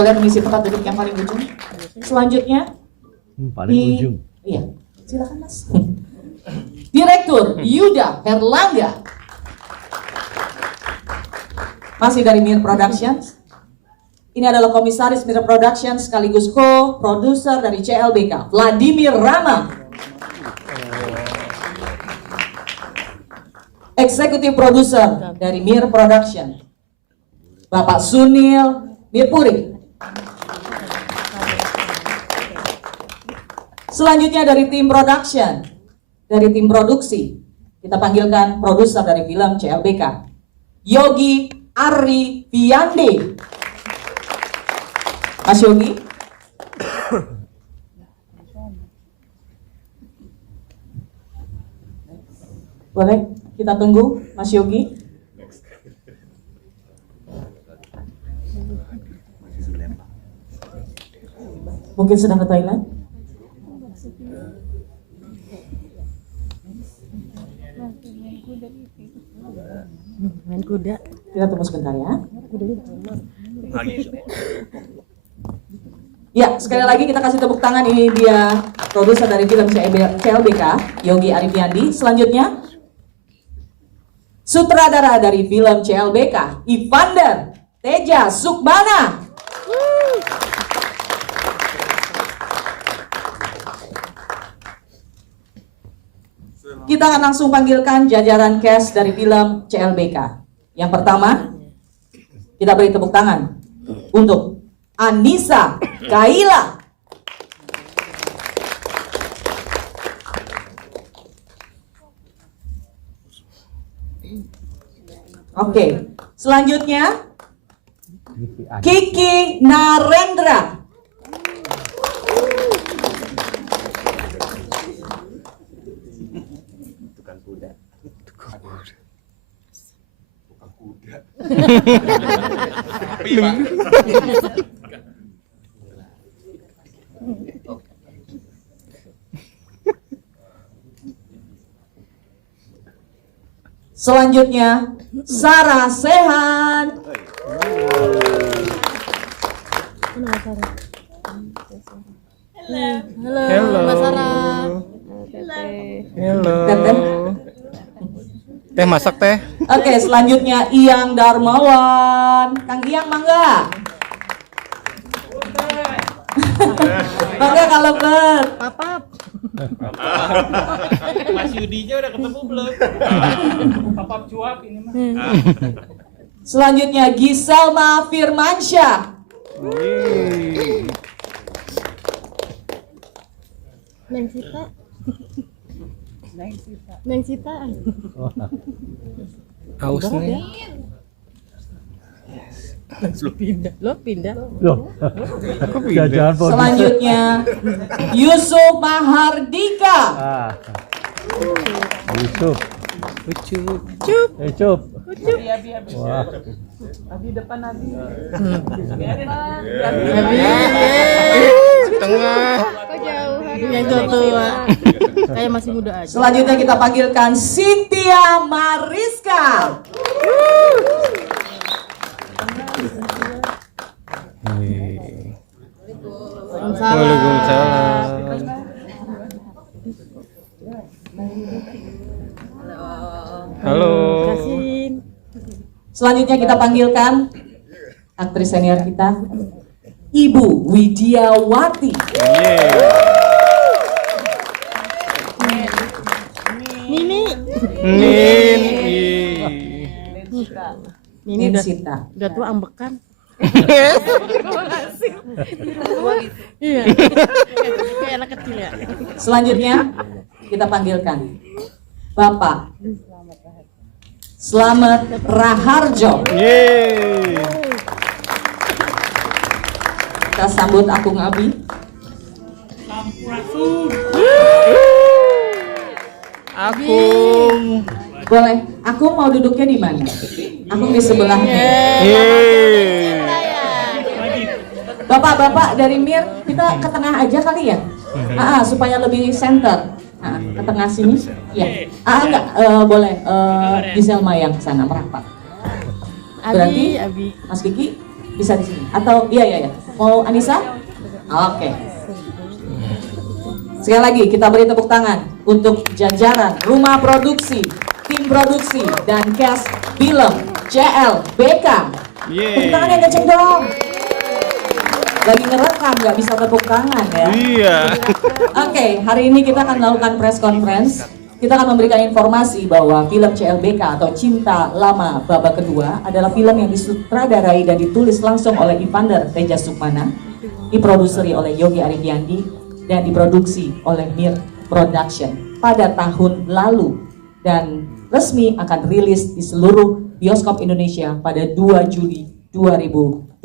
boleh mengisi tempat duduk yang paling ujung. Selanjutnya Paling ujung. Iya, silakan Mas. Direktur Yuda Herlangga. Masih dari Mir Productions. Ini adalah komisaris Mir Productions sekaligus co-produser dari CLBK, Vladimir Rama. Eksekutif produser dari Mir Production, Bapak Sunil Mirpuri. Selanjutnya dari tim production, dari tim produksi, kita panggilkan produser dari film CLBK, Yogi Ari Piande. Mas Yogi. Boleh kita tunggu Mas Yogi. Mungkin sedang ke Thailand. Main kuda. Kita tunggu sebentar ya. Ya, sekali lagi kita kasih tepuk tangan. Ini dia produser dari film CLBK, Yogi Arifiandi. Selanjutnya, sutradara dari film CLBK, Ivander Teja Sukmana. Kita akan langsung panggilkan jajaran cast dari film CLBK. Yang pertama, kita beri tepuk tangan untuk Anissa Kaila. Oke, selanjutnya Kiki Narendra. Selanjutnya Sarah Sehan. Halo, Mbak Sarah. Halo. Teteh. Teh masak teh. Oke, selanjutnya Iyang Darmawan. Kang Iyang mangga. Mangga kalau bet. Papap. Mas Yudinya udah ketemu belum? Papap cuap ini mah. Selanjutnya Giselma Firmansyah. Neng Sita. Neng Sita. Haus nih. Lo pindah. Loh. Jajan pun. Selanjutnya Yusuf Mahardika. Ah. Yusuf. Cup. Cup. Wah. Abi depan Abi. Tengah. Kok jauhan? Yang tua. Kayak masih muda aja. Selanjutnya kita panggilkan Cynthia Mariska. Waalaikumsalam. Halo. Kasin. Selanjutnya kita panggilkan aktris senior kita, Ibu Widiawati. Mimi. Mimi Ninsita. udah tua ambekan. Iya. Kayak anak kecil ya. Selanjutnya kita panggilkan Bapak Slamet Raharjo. Kita sambut Akung Abi. Akung. Boleh, Akung mau duduknya di mana? Akung di sebelahnya. Bapak-bapak dari Mir, kita ke tengah aja kali ya? Supaya lebih center. Ke tengah sini. Ya. Enggak, boleh. Giselma yang ke sana merapat. Berarti Abi. Mas Kiki bisa di sini. Atau iya. Mau Anissa? Oke. Sekali lagi kita beri tepuk tangan untuk jajaran rumah produksi, tim produksi, dan cast film CLBK. Tepuk tangan yang kenceng dong. Lagi ngerekam nggak bisa tepuk tangan ya. Iya. Oke, hari ini kita akan melakukan press conference. Kita akan memberikan informasi bahwa film CLBK atau Cinta Lama Babak Kedua adalah film yang disutradarai dan ditulis langsung oleh Evander Teja Sukmana, diproduseri oleh Yogi Aridiandi, dan diproduksi oleh Mir Production pada tahun lalu dan resmi akan rilis di seluruh bioskop Indonesia pada 2 Juli 2026.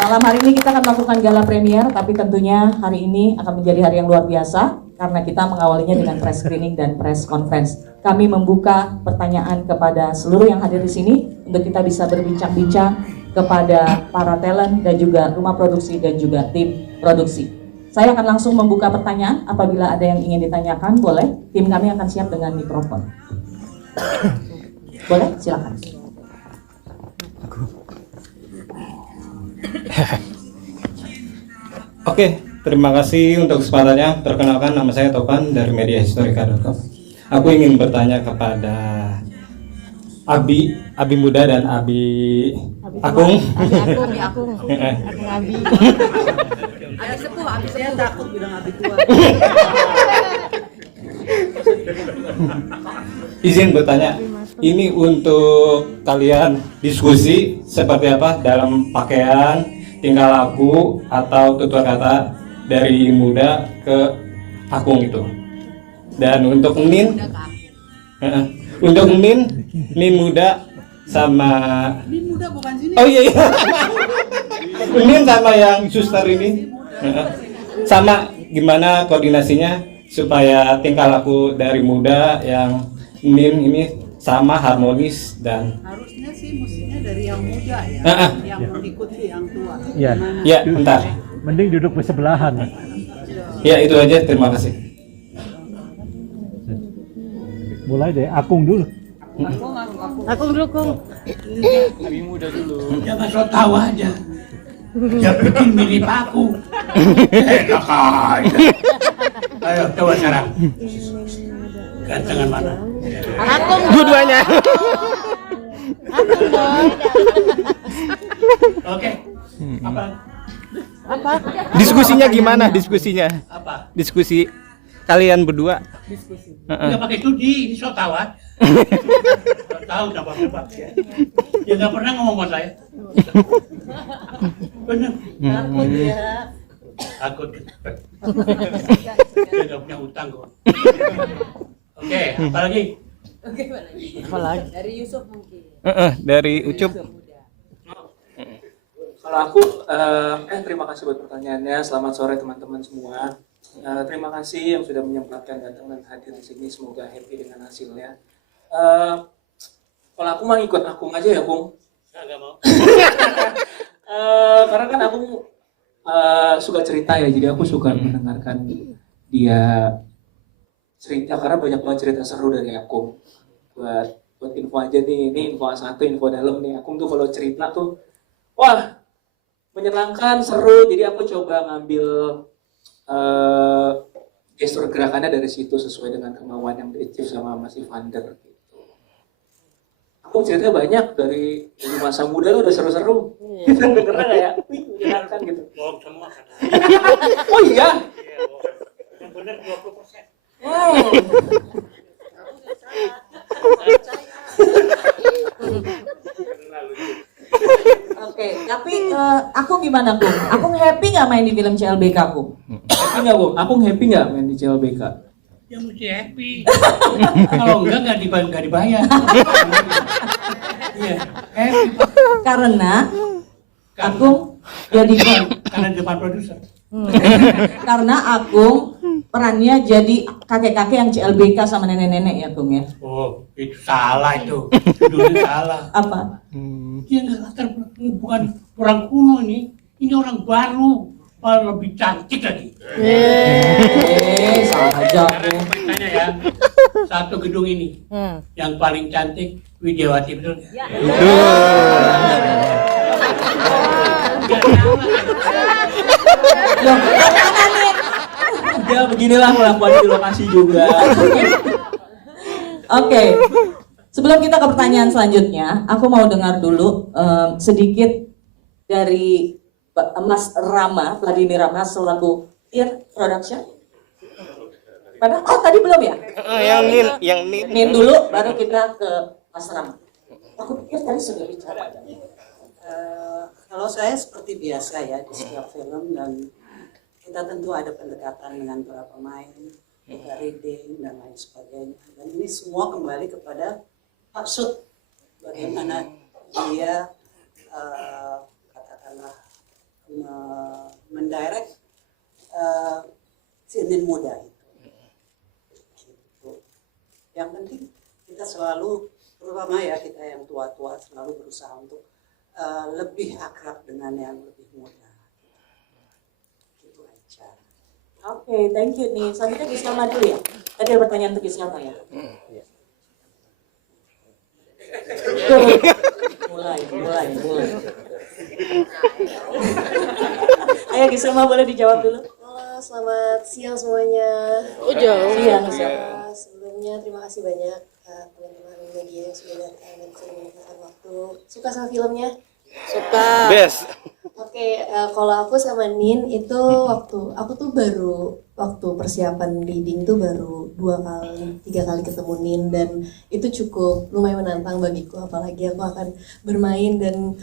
Malam hari ini kita akan melakukan gala premier, tapi tentunya hari ini akan menjadi hari yang luar biasa karena kita mengawalinya dengan press screening dan press conference. Kami membuka pertanyaan kepada seluruh yang hadir di sini untuk kita bisa berbincang-bincang kepada para talent dan juga rumah produksi dan juga tim produksi. Saya akan langsung membuka pertanyaan. Apabila ada yang ingin ditanyakan, boleh. Tim kami akan siap dengan mikrofon. Boleh, silakan. Oke, terima kasih untuk kesempatannya. Perkenalkan, nama saya Topan dari mediahistorika.com. Aku ingin bertanya kepada Abi Muda dan Abi Akung. Abi Akung. Abi. Abi sepuh, saya takut bilang abi tua. Izin bertanya, ini untuk kalian diskusi seperti apa dalam pakaian, tingkah laku, atau tutur kata dari Muda ke Akung itu. Dan untuk Nin, untuk Nin Muda sama Ini muda bukan sini. oh iya Nin sama yang suster ini, sama gimana koordinasinya supaya tingkah laku dari Muda yang Nin ini sama harmonis dan Harusnya sih mestinya dari yang muda ya, yang mengikuti yang tua. Iya. ya bentar Mending duduk bersebelahan. ya itu aja, terima kasih. Mulai deh, Akung dulu. Akung dulu, Kung. Jangan so tahu aja. Dia bikin mirip aku. Enak aja. Ayo coba sekarang. Gantengan mana? Akung. Dua-duanya. Akung dong. Oke. Apa? Apa? Diskusinya gimana diskusinya? Apa? Diskusi kalian berdua. Nggak pakai studi, ini so tahu aja. So tahu nampak ya. Dia nggak pernah ngomong sama saya. Benar. Takut ya. Takut. Dia nggak punya utang kok. Oke, apa lagi? Apa lagi? Dari Yusuf mungkin. Dari Ucup. Kalau aku, terima kasih buat pertanyaannya. Selamat sore teman-teman semua. Terima kasih yang sudah menyempatkan datang dan hadir di sini. Semoga happy dengan hasilnya. Kalau aku mah ikut Akung aja ya, Kung. Nggak mau. Karena kan aku suka cerita ya, jadi aku suka mendengarkan dia cerita karena banyak banget cerita seru dari Akung. Buat info aja nih, ini info satu, info dalam nih. Akung tuh kalau cerita tuh, wah menyenangkan, seru. Jadi aku coba ngambil gestur gerakannya dari situ sesuai dengan kemauan yang di-achieve sama Mas Evander gitu. Aku ceritanya banyak dari masa muda tuh udah seru-seru. Kita dengernya kayak, wih menyenangkan gitu. Bohong semua kan. Oh iya? Iya, bohong. Yang benar 20%. Oke, tapi aku gimana, Kung? Aku happy nggak main di film CLBK, Kung? Happy nggak, Bung? Aku happy nggak main di CLBK? Ya mesti happy. Kalau enggak nggak dibayar. Iya, happy. Karena Akung jadi Karena di depan produser. karena Akung perannya jadi kakek-kakek yang CLBK sama nenek-nenek ya, Kung ya? Oh, itu salah itu. Dulu salah. Apa? Dia nggak latar bukan orang kuno ini. Ini orang baru. Malah lebih cantik lagi. Salah aja Karena aku. aku tanya ya, satu gedung ini yang paling cantik Widyawati, betul nggak? beginilah kelakuan di lokasi juga. Oke. Sebelum kita ke pertanyaan selanjutnya, aku mau dengar dulu sedikit dari Mas Rama, Vladimir Rama selaku Tir Production. Padahal, oh tadi belum ya? yang nin. Nin dulu, baru kita ke Mas Rama. Aku pikir tadi sudah bicara. Kalau saya seperti biasa ya di setiap film, dan kita tentu ada pendekatan dengan para pemain, kita reading dan lain sebagainya. Dan ini semua kembali kepada maksud bagaimana dia katakanlah mendirect si Nin muda itu. Gitu. Yang penting kita selalu, terutama ya kita yang tua-tua, selalu berusaha untuk lebih akrab dengan yang lebih muda. Gitu aja. Oke, thank you nih. Selanjutnya Giselma dulu ya. Tadi ada pertanyaan untuk Giselma ya. Mulai. Ayo Giselma boleh dijawab dulu. Halo, selamat siang semuanya. Jauh. Siang. Sebelumnya terima kasih banyak teman-teman media yang sudah datang dan sudah menyempatkan waktu. Suka sama filmnya? Suka. Best. Oke, kalau aku sama Nin itu aku tuh baru waktu persiapan reading tuh baru 3 kali ketemu Nin, dan itu cukup lumayan menantang bagiku, apalagi aku akan bermain dan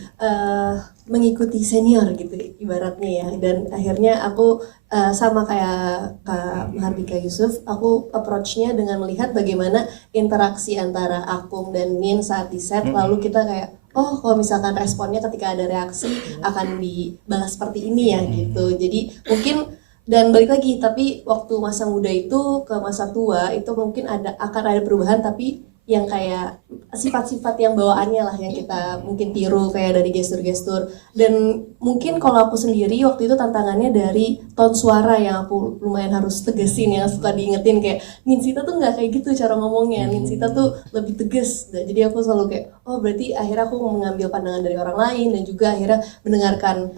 mengikuti senior gitu ibaratnya ya. Dan akhirnya aku sama kayak Kak Mahardika Yusuf, aku approach-nya dengan melihat bagaimana interaksi antara Akung dan Nin saat di set, lalu kita kayak oh kalau misalkan responnya ketika ada reaksi akan dibalas seperti ini ya gitu. Jadi mungkin, dan balik lagi, tapi waktu masa muda itu ke masa tua itu mungkin akan ada perubahan, tapi yang kayak sifat-sifat yang bawaannya lah yang kita mungkin tiru kayak dari gestur-gestur. Dan mungkin kalau aku sendiri waktu itu tantangannya dari tone suara yang aku lumayan harus tegesin, yang suka diingetin kayak Ninsita tuh nggak kayak gitu cara ngomongnya, Ninsita tuh lebih tegas. Jadi aku selalu kayak oh berarti akhirnya aku mengambil pandangan dari orang lain, dan juga akhirnya mendengarkan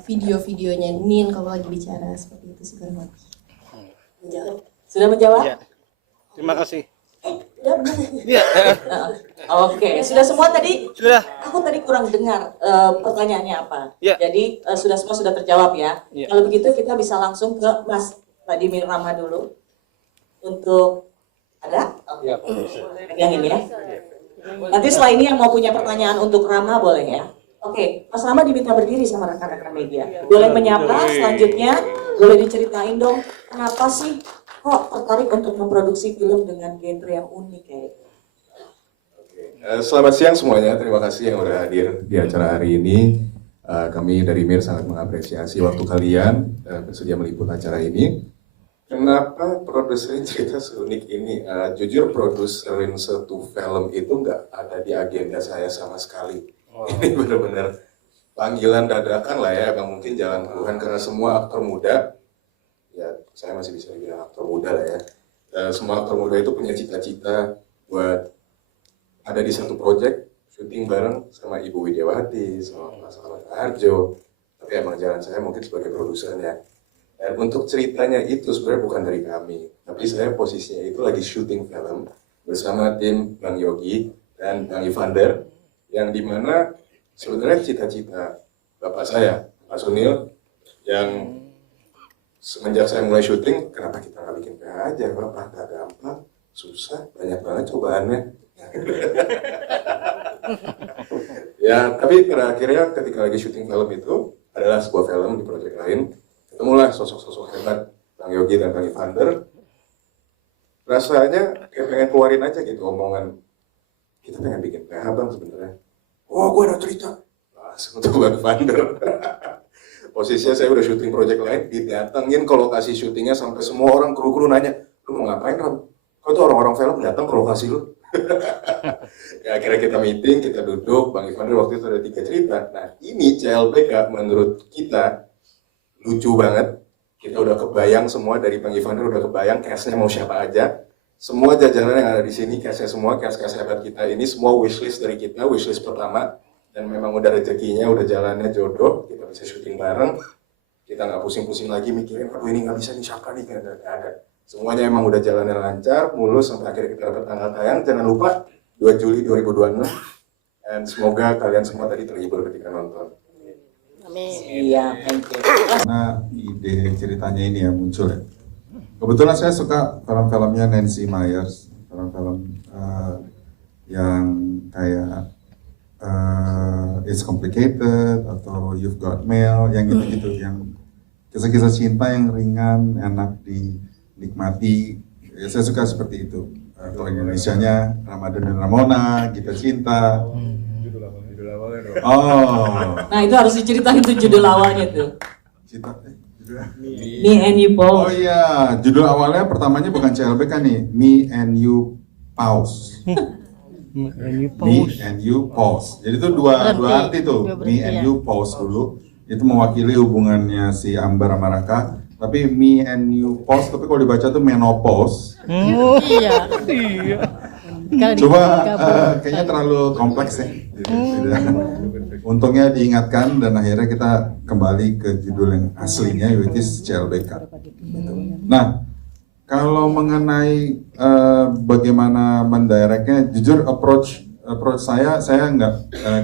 video-videonya Nin kalau lagi bicara seperti itu sih kurang lebih. Menjawab. Sudah menjawab? Iya. Terima kasih. Ya benar. Iya. Oke, sudah semua tadi? Sudah. Aku tadi kurang dengar pertanyaannya apa. Ya. Jadi semua sudah terjawab ya. Ya. Kalau begitu kita bisa langsung ke Mas Vladimir Rama dulu. Untuk ada? Ya, Yang ini ya. Nanti setelah ini yang mau punya pertanyaan untuk Rama boleh ya. Oke, Mas Rama diminta berdiri sama rekan-rekan media. Boleh menyapa selanjutnya, boleh diceritain dong kenapa sih kok tertarik untuk memproduksi film dengan genre yang unik kayak gitu? Selamat siang semuanya, terima kasih yang udah hadir di acara hari ini. Kami dari MIR sangat mengapresiasi waktu kalian bersedia meliput acara ini. Kenapa produserin cerita seunik ini? Jujur produserin satu film itu nggak ada di agenda saya sama sekali. Ini benar-benar panggilan dadakan lah ya, nggak mungkin jalan Tuhan karena semua aktor muda. Ya, saya masih bisa bilang aktor muda lah ya. Semua aktor muda itu punya cita-cita buat ada di satu proyek syuting bareng sama Ibu Widiawati, sama Mas Ahmad Harjo. Tapi emang jalan saya mungkin sebagai produsernya. Dan untuk ceritanya itu sebenarnya bukan dari kami, tapi saya posisinya itu lagi syuting film bersama tim Bang Yogi dan Bang Ivander, yang dimana sebenarnya cita-cita bapak saya, Pak Sunil, yang semenjak saya mulai syuting, kenapa kita nggak bikin PH aja, Bapak? Nggak gampang, susah, banyak banget cobaannya. Ya, tapi pada akhirnya ketika lagi syuting film itu, adalah sebuah film di proyek lain, ketemulah sosok-sosok hebat, Bang Yogi dan Bang Ivander. Rasanya kayak pengen keluarin aja gitu omongan, kita pengen bikin PH Bang sebenarnya. Oh, gue ada cerita. Langsung tuh Bang Ivander. Posisinya saya udah syuting project lain, didatengin ke lokasi syutingnya sampai semua orang kru-kru nanya, lu mau ngapain Ram? Kok tuh orang-orang film datang ke lokasi lu? Ya akhirnya kita meeting, kita duduk, Bang Ivander waktu itu ada 3 cerita. Nah ini CLBK menurut kita lucu banget. Kita udah kebayang semua dari Bang Ivander udah kebayang cast-nya mau siapa aja. Semua jajanan yang ada di sini, cast-nya semua, cast-cast hebat kita ini semua wishlist dari kita, wishlist pertama. Dan memang udah rezekinya, udah jalannya jodoh, kita bisa syuting bareng. kita nggak pusing-pusing lagi mikirin, aduh ini nggak bisa nih siapa nih, nggak ada. Semuanya emang udah jalannya lancar, mulus sampai akhirnya kita dapat tanggal tayang. Jangan lupa 2 Juli 2026, dan semoga kalian semua tadi terhibur ketika nonton. Iya, thank you. Karena ide ceritanya ini ya muncul ya. Kebetulan saya suka film-filmnya Nancy Meyers, film-film yang kayak It's Complicated atau You've Got Mail, yang gitu-gitu, yang kisah-kisah cinta yang ringan, enak dinikmati. Ya, saya suka seperti itu. Kalau Indonesianya Ramadan dan Ramona, Kita Cinta. Oh. Nah itu harus diceritain tuh judul awalnya tuh. Me and You Oh Pause. iya, judul awalnya pertamanya bukan CLBK nih, Me and You Pause. Me and You Pause. Jadi itu dua arti tuh, Me and You Pause dulu. Itu mewakili hubungannya si Ambar sama Raka. Tapi Me and You Pause, tapi kalau dibaca tuh menopause. Iya. Coba kayaknya terlalu kompleks ya. Untungnya diingatkan dan akhirnya kita kembali ke judul yang aslinya, which is CLBK. Nah, kalau mengenai bagaimana mendirectnya, jujur approach saya nggak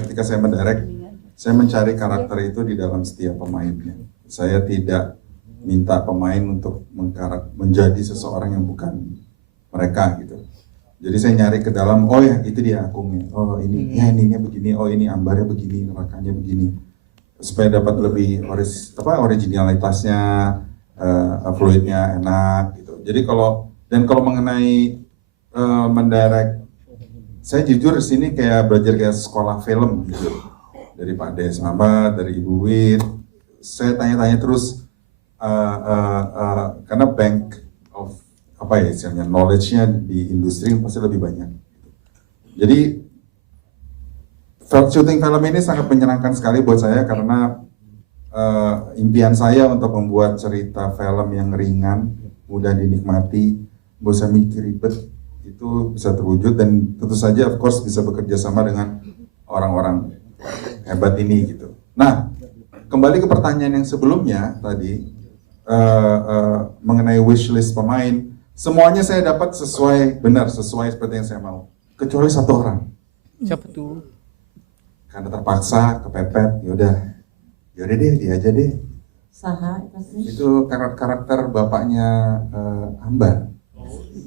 ketika saya mendirect, saya mencari karakter itu di dalam setiap pemainnya. Saya tidak minta pemain untuk menjadi seseorang yang bukan mereka gitu. Jadi saya nyari ke dalam, oh ya itu dia Akungnya, oh ini, ya ininya begini, oh ini Ambarnya begini, Rakanya begini, supaya dapat lebih originalitasnya, fluidnya enak gitu. Jadi kalau mengenai mendirect, saya jujur di sini kayak belajar kayak sekolah film gitu, dari Pak Des Ahmad, dari Ibu Wit, saya tanya-tanya terus, karena bank of istilahnya knowledge-nya di industri pasti lebih banyak. Jadi syuting film ini sangat menyenangkan sekali buat saya karena impian saya untuk membuat cerita film yang ringan, mudah dinikmati, nggak usah mikir ribet, itu bisa terwujud dan tentu saja of course bisa bekerja sama dengan orang-orang hebat ini gitu. Nah, kembali ke pertanyaan yang sebelumnya tadi mengenai wishlist pemain. Semuanya saya dapat sesuai seperti yang saya mau. Kecuali satu orang. Siapa tuh? Karena terpaksa, kepepet, yaudah deh, dia aja deh. Saha, Itu karakter bapaknya Ambar.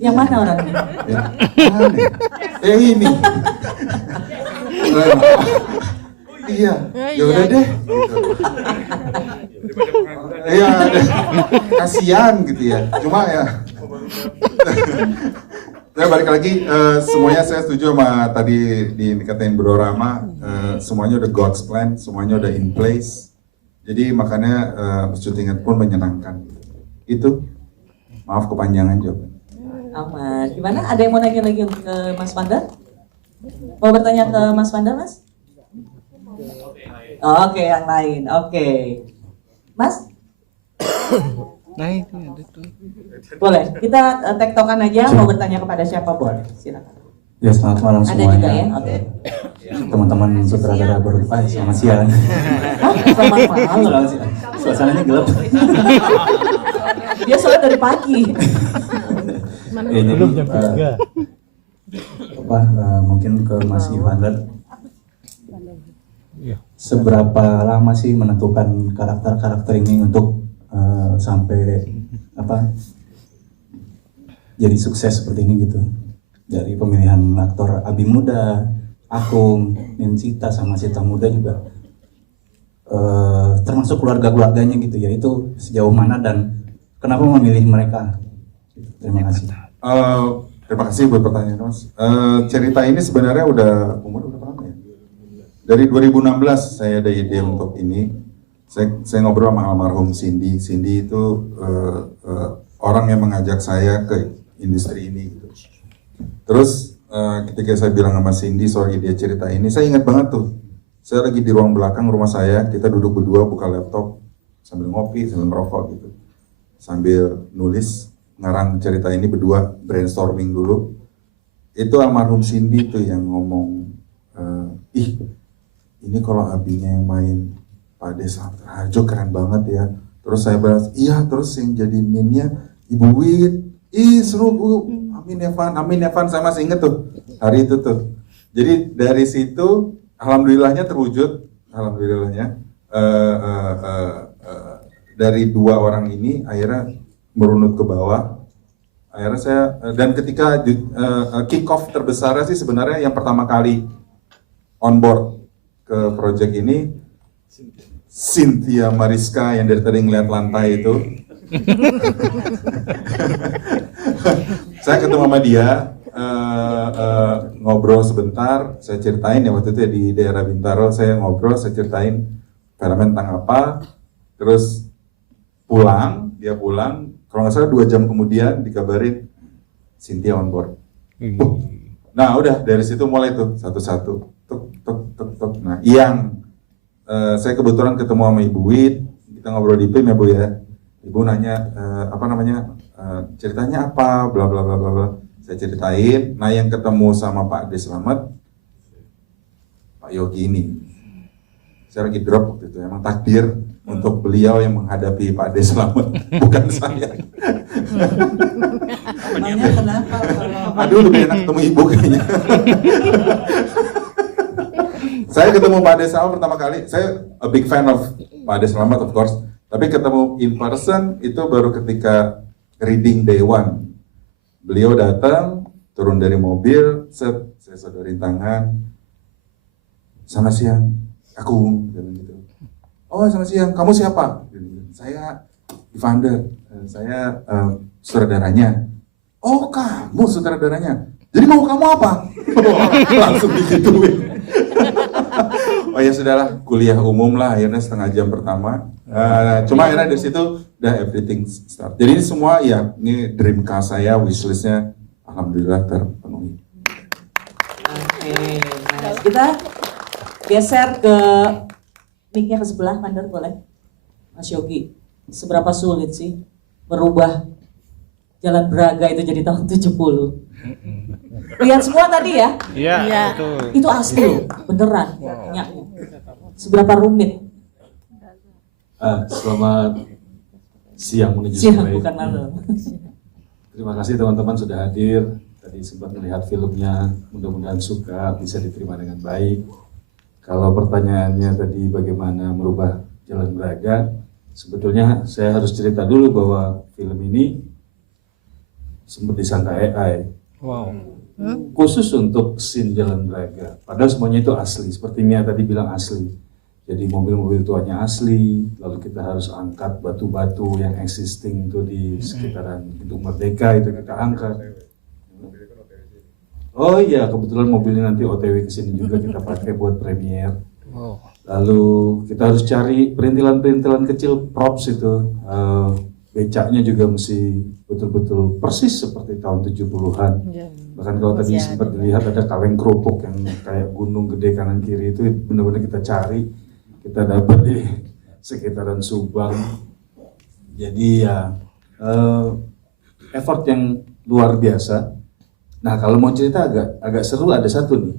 yang mana orangnya? Ya, mana? Ini. Iya, yaudah deh. Gitu. Iya, kasihan gitu ya. Cuma ya. Saya balik lagi, semuanya saya setuju sama tadi dikatain Bro Rama, semuanya udah God's plan, semuanya udah in place. Jadi makanya syutingan pun menyenangkan. Itu, maaf kepanjangan jawaban. Aman. Gimana? Ada yang mau nanya lagi ke Mas Pandar? Mau bertanya ke Mas Pandar, Mas? Oke, yang lain. Oke. Mas? Nah itu ada tuh. Boleh. Kita tektokan aja. Mau bertanya kepada siapa boleh. Silakan. Ya, selamat malam Ada semuanya. juga ya? Oke. Teman-teman sutradara baru, selamat siang. Hah? Selamat malam. Selamat siang. Suasananya gelap. Dia soal dari pagi. Ya, jadi, Belum jam 3. mungkin ke Mas Ivander. Iya. Seberapa lama sih menentukan karakter-karakter ini untuk sampai jadi sukses seperti ini gitu? Dari pemilihan aktor Abi Muda, Akung, Nincita sama Sita Muda juga, termasuk keluarga-keluarganya gitu ya, itu sejauh mana dan kenapa memilih mereka? Terima kasih. Terima kasih buat pertanyaan Mas. Cerita ini sebenarnya udah berapa lama ya? Dari 2016 saya ada ide untuk ini. Saya ngobrol sama almarhum Cindy. Cindy itu orang yang mengajak saya ke industri ini. Gitu. Terus ketika saya bilang sama Cindy soal ide cerita ini, saya ingat banget tuh. Saya lagi di ruang belakang rumah saya, kita duduk berdua buka laptop sambil ngopi, sambil ngerokok gitu, sambil nulis ngarang cerita ini berdua, brainstorming dulu. Itu almarhum Cindy tuh yang ngomong, ini kalau abinya yang main Pak Des Harjo keren banget ya, Terus saya balas, iya, terus yang jadi Ninnya Ibu Wit. Ih, seru Bu. Amin ya Van, saya masih inget tuh hari itu tuh. Jadi dari situ alhamdulillahnya terwujud, alhamdulillahnya dari dua orang ini akhirnya merunut ke bawah. Akhirnya saya, dan ketika kick off terbesarnya sih sebenarnya yang pertama kali on board ke project ini Cynthia Mariska yang dari tadi ngeliat lantai itu. Saya ketemu sama dia, ngobrol sebentar, saya ceritain ya waktu itu ya di daerah Bintaro, saya ngobrol, saya ceritain filmnya tentang apa, terus dia pulang, kalau nggak salah 2 jam kemudian dikabarin Cynthia on board. Nah udah dari situ mulai tuh satu-satu, tuk. Nah saya kebetulan ketemu sama Ibu Wit, kita ngobrol di PIM ya Bu ya. Ibu nanya ceritanya apa, bla bla bla bla. Saya ceritain. Nah yang ketemu sama Pak Ade Slamet, Pak Yogi ini. Saya lagi drop waktu itu. Emang takdir untuk beliau yang menghadapi Pak Ade Slamet, bukan saya. Namanya kenapa? Aduh lebih enak ketemu Ibu kayaknya. Saya ketemu Pak Ade Slamet pertama kali. Saya a big fan of Pak Ade Slamet of course. Tapi ketemu in person itu baru ketika reading day 1. Beliau datang, turun dari mobil, saya sodorin tangan. Selamat siang, aku gitu. Oh selamat siang, kamu siapa? Saya Evander, saya saudaranya. Oh kamu saudaranya. Jadi mau kamu apa? Langsung digituin. Oh ya sudahlah, kuliah umum lah akhirnya setengah jam pertama. Cuma akhirnya dari situ udah everything start. Jadi ini semua ya, ini dream car saya, wishlistnya alhamdulillah terpenuhi. Oke, nice. Kita geser ke mic-nya ke sebelah, Mandor boleh? Mas Yogi, seberapa sulit sih merubah Jalan Braga itu jadi tahun 70? Lihat semua tadi ya? Iya, betul. Itu asli loh, beneran. Ya. Seberapa rumit? Selamat siang menuju Siang, sore. bukan malam. Terima kasih teman-teman sudah hadir. Tadi sempat melihat filmnya, mudah-mudahan suka, bisa diterima dengan baik. Kalau pertanyaannya tadi bagaimana merubah Jalan Braga, sebetulnya saya harus cerita dulu bahwa film ini sempat disangka AI. Wow. Khusus untuk scene Jalan Braga. Padahal semuanya itu asli, seperti Mia tadi bilang asli. Jadi mobil-mobil tuanya asli, lalu kita harus angkat batu-batu yang existing itu di sekitaran Gedung Merdeka itu kita angkat. Oh iya, kebetulan mobilnya nanti OTW ke sini juga kita pakai buat premier. Lalu kita harus cari perintilan-perintilan kecil props itu. Becaknya juga mesti betul-betul persis seperti tahun 70-an. Bahkan kalau tadi sempat dilihat ada kaleng kerupuk yang kayak gunung gede kanan kiri itu benar-benar kita cari. Kita dapat di sekitaran Subang. Jadi ya effort yang luar biasa. Nah kalau mau cerita agak seru ada satu nih.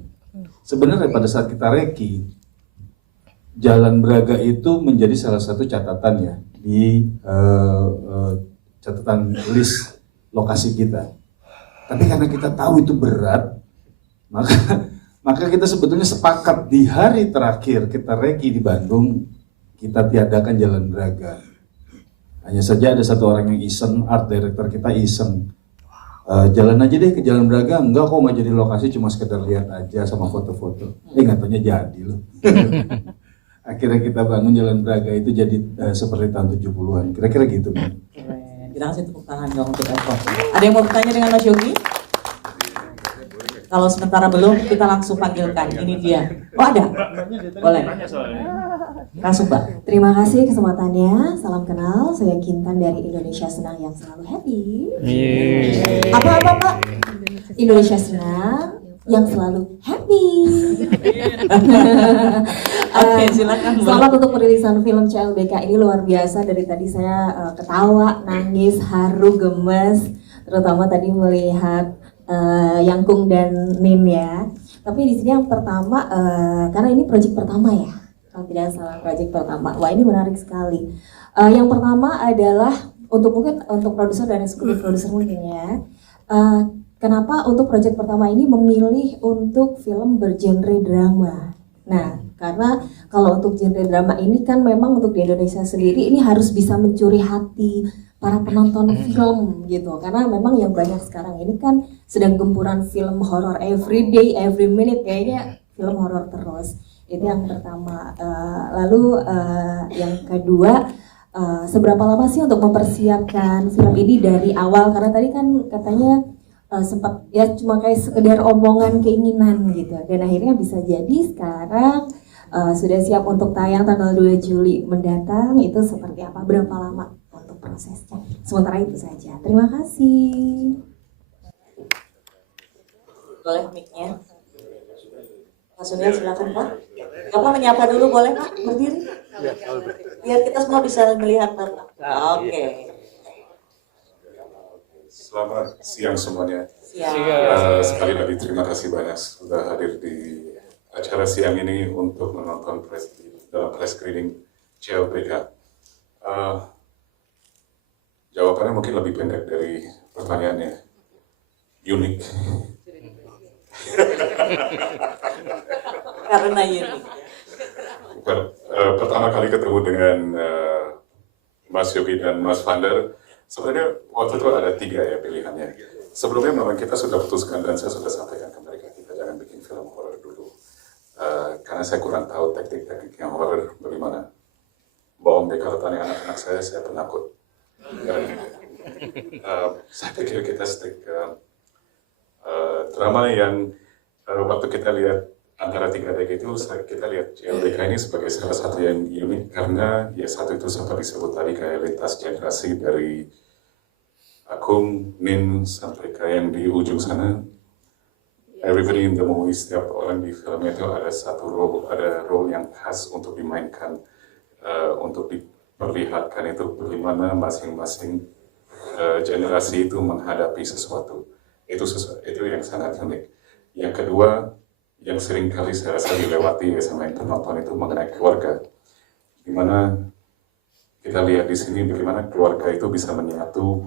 Sebenarnya pada saat kita reki, Jalan Braga itu menjadi salah satu catatan ya di catatan list lokasi kita. Tapi karena kita tahu itu berat, maka kita sebetulnya sepakat di hari terakhir kita reki di Bandung, kita tiadakan Jalan Braga. Hanya saja ada satu orang yang iseng, art director kita iseng. Jalan aja deh ke Jalan Braga, enggak kok nggak jadi lokasi, cuma sekedar lihat aja sama foto-foto. Nggak taunya jadi loh. Akhirnya kita bangun Jalan Braga itu jadi seperti tahun 70-an, kira-kira gitu. Kita kasih tepuk tangan dong untuk effort. Ada yang mau bertanya dengan Mas Yogi? Kalau sementara belum, kita langsung panggilkan. Ini dia. Oh ada? Boleh. Langsung Mbak. Terima kasih kesempatannya. Salam kenal. Saya Kintan dari Indonesia Senang yang selalu happy. Apa Pak? Indonesia Senang yang selalu happy. Oke, silakan. Selamat untuk perilisan film CLBK ini luar biasa. Dari tadi saya ketawa, nangis, haru, gemes. Terutama tadi melihat Yangkung dan Nin ya. Tapi di sini yang pertama karena ini proyek pertama ya. kalau tidak salah proyek pertama. Wah, ini menarik sekali. Yang pertama adalah untuk produser dan eksekutif produser mungkin ya. Kenapa untuk proyek pertama ini memilih untuk film bergenre drama? Nah, karena kalau untuk genre drama ini kan memang untuk di Indonesia sendiri ini harus bisa mencuri hati para penonton film gitu. Karena memang yang banyak sekarang ini kan sedang gempuran film horor every day, every minute, kayaknya film horor terus. Itu yang pertama. Lalu yang kedua, seberapa lama sih untuk mempersiapkan film ini dari awal? Karena tadi kan katanya sempat ya cuma kayak sekedar omongan keinginan gitu, dan akhirnya bisa jadi sekarang sudah siap untuk tayang tanggal 2 Juli mendatang. Itu seperti apa, berapa lama untuk prosesnya? Sementara itu saja, terima kasih. Boleh mic-nya Mas Sunil, silakan Pak. Bapak menyapa dulu boleh Pak, berdiri biar kita semua bisa melihat Bapak. Oke. Selamat siang semuanya. Siang. Sekali lagi terima kasih banyak sudah hadir di acara siang ini untuk menonton press screening CLBK. Jawabannya mungkin lebih pendek dari pertanyaannya. Unik. Karena unik. Pertama kali ketemu dengan Mas Yogi dan Mas Vander, sebenarnya waktu itu ada 3 ya pilihannya. Sebelumnya memang kita sudah putuskan dan saya sudah sampaikan ke mereka, kita jangan bikin film horor dulu. Karena saya kurang tahu teknik-teknik yang horor bagaimana. Bohong deh kalau tanya anak-anak saya penakut. Dan saya pikir kita stick ke drama yang waktu kita lihat antara 3 dek itu, kita lihat CLBK ini sebagai salah satu yang unik karena ya satu itu sempat disebut tadi kayak lintas generasi dari Agung, Nin, sampai ke yang di ujung sana. Everybody in the movie, setiap orang di filmnya itu ada satu role yang khas untuk dimainkan, untuk diperlihatkan itu bagaimana masing-masing generasi itu menghadapi sesuatu. Itu yang sangat unik. Yang kedua, yang sering kali saya rasa dilewati sama yang penonton itu mengenai keluarga. Dimana kita lihat di sini bagaimana keluarga itu bisa menyatu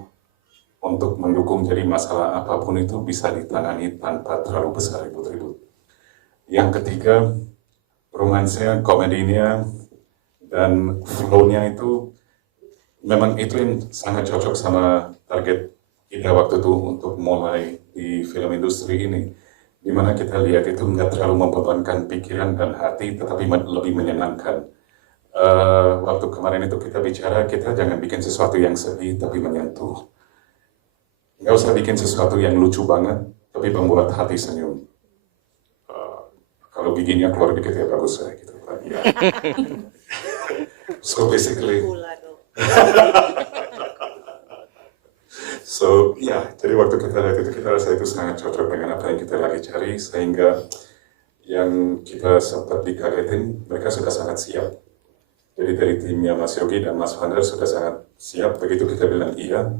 untuk mendukung, jadi masalah apapun itu bisa ditangani tanpa terlalu besar ribut-ribut. Yang ketiga, romansnya, komedinya, dan flow-nya itu memang itu yang sangat cocok sama target kita waktu itu untuk mulai di film industri ini. Dimana kita lihat itu nggak terlalu membebankan pikiran dan hati, tetapi lebih menyenangkan. Waktu kemarin itu kita bicara, kita jangan bikin sesuatu yang sedih, tapi menyentuh. Nggak usah bikin sesuatu yang lucu banget, tapi membuat hati senyum. Kalau giginya keluar dikit ya bagus ya, gitu. Ya. So basically, jadi waktu kita lihat itu, kita rasa itu sangat cocok dengan apa yang kita lagi cari, sehingga yang kita sempat dikagetin, mereka sudah sangat siap. Jadi dari timnya Mas Yogi dan Mas Vander sudah sangat siap, begitu kita bilang iya,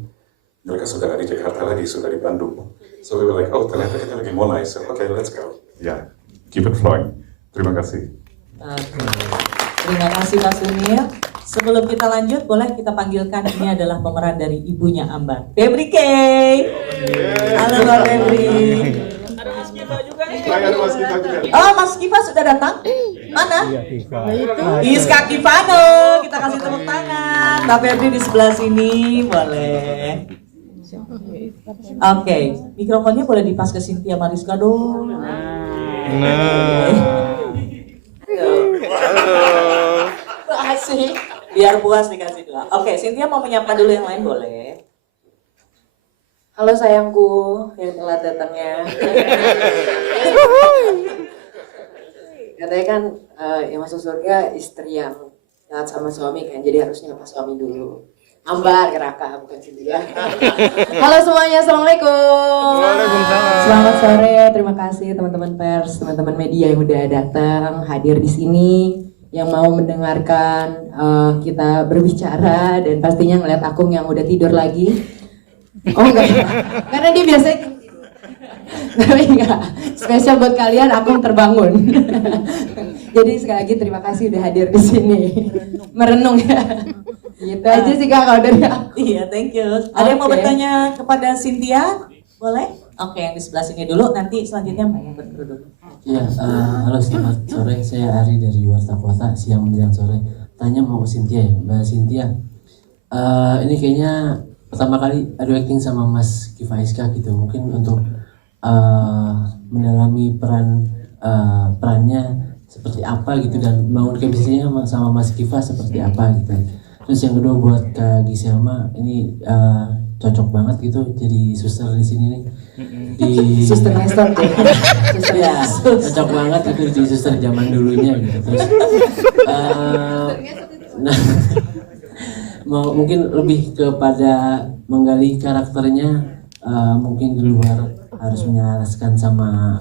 mereka sudah nggak di Jakarta lagi, sudah di Bandung. So we were like, oh ternyata kita lagi mulai, so okay, let's go. Yeah, keep it flowing. Terima kasih. Terima kasih Mas Sunil. Sebelum kita lanjut, boleh kita panggilkan, ini adalah pemeran dari ibunya Ambar, Febri Kay. Halo Mbak Febri. Ada Mas Kiva juga nih. Oh, Mas Kiva sudah datang? Mana? Iska Kivano. Kita kasih tepuk tangan. Mbak Febri di sebelah sini, boleh. Oke, mikrofonnya boleh dipas ke Cynthia Mariska dong. Asik. Biar puas dikasih dua. Oke, Cynthia mau menyapa dulu yang lain boleh. Halo sayangku yang telat datangnya. Katanya kan yang masuk surga istri yang taat sama suami kan, jadi harus nyapa suami dulu. Ambar ke Raka, bukan Cynthia. Halo semuanya, assalamualaikum. Waalaikumsalam. Selamat sore, terima kasih teman-teman pers, teman-teman media yang udah datang hadir di sini, yang mau mendengarkan kita berbicara dan pastinya ngeliat Akung yang udah tidur lagi. Oh enggak, karena dia biasanya Tapi enggak, spesial buat kalian aku terbangun. Jadi sekali lagi terima kasih udah hadir di sini. Merenung ya. Gitu aja sih Kak kalau dari aku. Iya, thank you. Ada yang mau Oke. bertanya kepada Cynthia? Boleh? Oke, yang di sebelah sini dulu, nanti selanjutnya Mbak yang berkerudung. Iya, halo selamat sore, saya Ari dari Warta Kota, siang menjelang sore. Tanya mau ke Cynthia ya, Mbak Cynthia. Ini kayaknya pertama kali adu acting sama Mas Kifa Iska gitu, mungkin untuk mendalami perannya seperti apa gitu dan bangun chemistry-nya sama Mas Kifa seperti apa gitu. Terus yang kedua buat Kak Giselma, ini cocok banget gitu jadi suster di sini nih. Di Suster Nestor deh. ya, cocok banget itu di suster zaman dulunya gitu. Terus nah, mungkin lebih kepada menggali karakternya, mungkin di luar harus menyelaraskan sama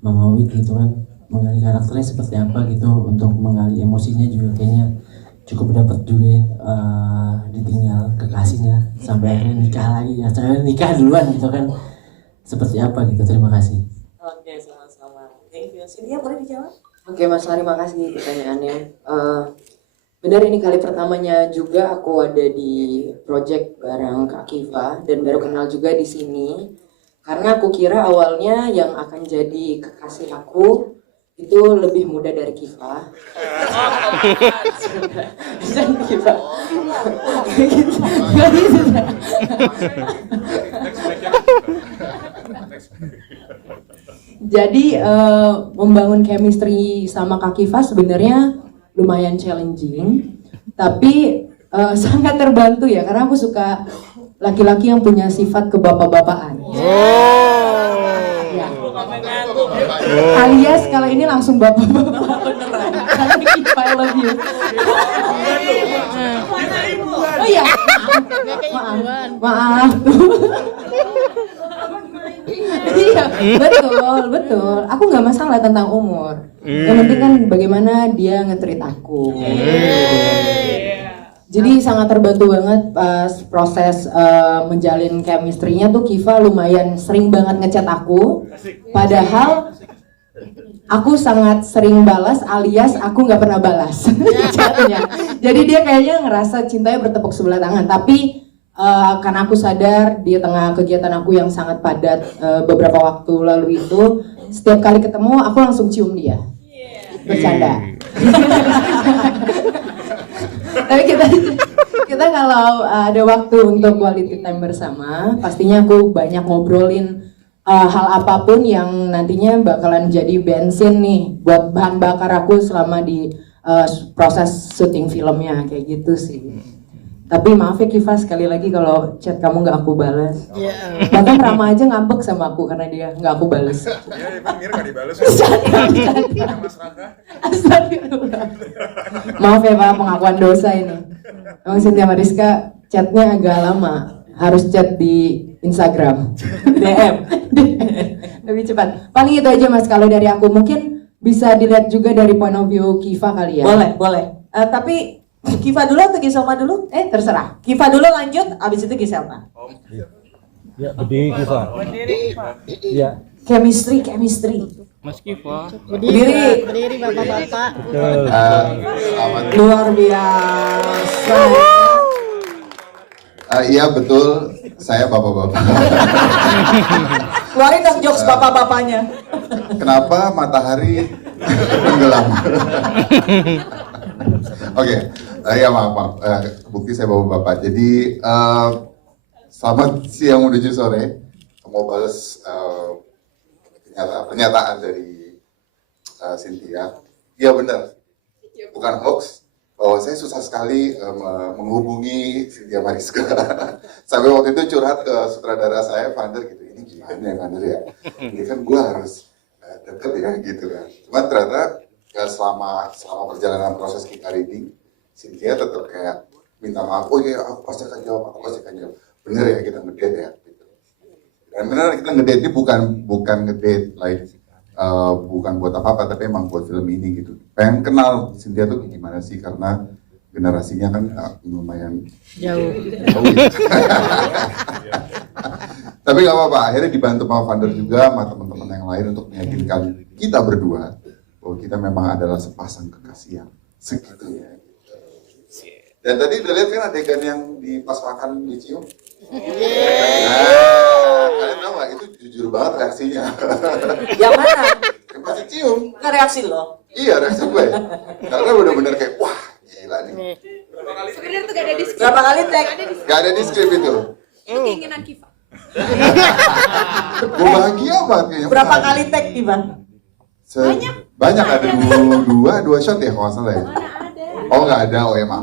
Mama Wit gitu kan, menggali karakternya seperti apa gitu, untuk menggali emosinya juga kayaknya cukup dapat juga ya, ditinggal kekasihnya sampai akhirnya nikah lagi ya, saya nikah duluan gitu kan, seperti apa gitu. Terima kasih. Oke, sama-sama. Thank you. Cynthia boleh dijawab? Oke Mas Ari, makasih pertanyaannya. Benar, ini kali pertamanya juga aku ada di project bareng Kak Kifa dan baru kenal juga di sini. Karena aku kira awalnya yang akan jadi kekasih aku itu lebih muda dari Kifa. Dan Kifa. Gak gitu. Jadi membangun chemistry sama Kak Kifa sebenarnya lumayan challenging, tapi sangat terbantu ya karena aku suka laki-laki yang punya sifat kebapak-bapakan. Ya. Alias kalau ini langsung bapak-bapak beneran. Karena Kifa, I love you. Oh iya, maaf. Iya, betul. Aku nggak masalah tentang umur. Yang penting kan bagaimana dia nge-treat aku. Jadi sangat terbantu banget pas proses menjalin chemistry-nya tuh. Kifa lumayan sering banget ngechat aku. Padahal aku sangat sering balas, alias aku nggak pernah balas chatnya. Jadi dia kayaknya ngerasa cintanya bertepuk sebelah tangan. Tapi karena aku sadar di tengah kegiatan aku yang sangat padat beberapa waktu lalu itu, setiap kali ketemu aku langsung cium dia. Bercanda. Tapi kita kalau ada waktu untuk quality time bersama, pastinya aku banyak ngobrolin hal apapun yang nantinya bakalan jadi bensin nih buat bahan bakar aku selama di proses syuting filmnya, kayak gitu sih. Tapi maaf ya Kifa, sekali lagi kalau chat kamu nggak aku balas. Bahkan Rama aja ngambek sama aku karena dia nggak aku balas. Iya, Ivan Mir nggak dibalas. Astagfirullah. Maaf ya Pak, pengakuan dosa ini. Emang Cynthia Mariska chatnya agak lama. Harus chat di Instagram. DM. Lebih cepat. Paling itu aja Mas kalau dari aku. Mungkin bisa dilihat juga dari point of view Kifa kali ya. Boleh. Tapi Kifa dulu atau Giselma dulu? Terserah. Kifa dulu lanjut, abis itu Giselma. Ya, berdiri Kifa. Ya. Chemistry. Mas Kifa. Berdiri bapak-bapak. Luar biasa. Iya betul, saya bapak-bapak. Keluarin dong jokes bapak-bapaknya. Kenapa matahari tenggelam? Oke, ya maaf. Bukti saya bapak-bapak. Jadi selamat siang menuju sore. Mau balas pernyataan dari Cynthia. Iya benar, bukan hoax. Bahwa saya susah sekali menghubungi Cynthia Mariska. Sampai waktu itu curhat ke sutradara saya, Vander gitu. Ini gimana ya Vander ya? Ini kan gue harus deket ya gitu kan. Cuma ternyata selama perjalanan proses kita reading, Cynthia tetap kayak minta maaf. Oh iya, aku pasti akan jawab. Bener ya kita ngedate ya. Gitu. Dan benar kita ngedate ini bukan ngedate like bukan buat apa-apa, tapi emang buat film ini gitu. Pengen kenal Cynthia tuh gimana sih, karena generasinya kan lumayan Jauh. Tapi nggak apa-apa, akhirnya dibantu sama Vander juga, sama teman-teman yang lain untuk meyakinkan kita berdua bahwa kita memang adalah sepasang kekasih yang segitunya. Dan tadi udah lihat kan adegan yang di pas makan dicium? Nah, kalian tahu nggak? Itu jujur banget reaksinya. Yang mana? Pas dicium. Kan reaksi lo. Iya, reaksi gue. Karena bener-bener kayak, wah gila nih. Sebenarnya tuh gak ada di skrip. Berapa kali tag? Gak ada di skrip itu. Itu keinginan Kiva. Gue bahagia banget kayaknya. Berapa kali tag, Ivan? Banyak ada dua shot ya kalau nggak salah ya. Oh nggak ada, oh emang.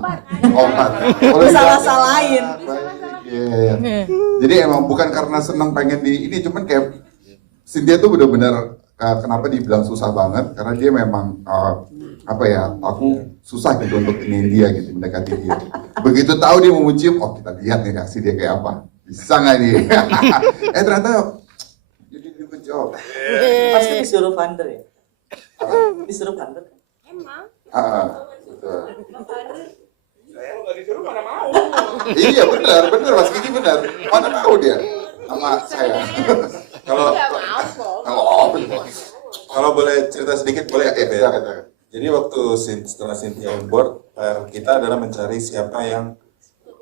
Oh 4. Salah-salahin. Iya. Jadi emang bukan karena senang pengen di ini, cuman kayak Cynthia tuh bener-bener kenapa dibilang susah banget karena dia memang apa ya, aku susah gitu untuk ini dia gitu, mendekati dia. Begitu tahu dia mau cium, oh kita lihat nih reaksi dia kayak apa, bisa nggak nih? Ternyata jadi good job. Pasti disuruh Vander ya? Disuruh Vander? Emang? Betul. Saya nggak disuruh mana mau. Iya benar Mas Kiki benar. Mana tahu dia sama saya. Kalau boleh cerita sedikit boleh ya? Jadi waktu setelah Cynthia on board, kita adalah mencari siapa yang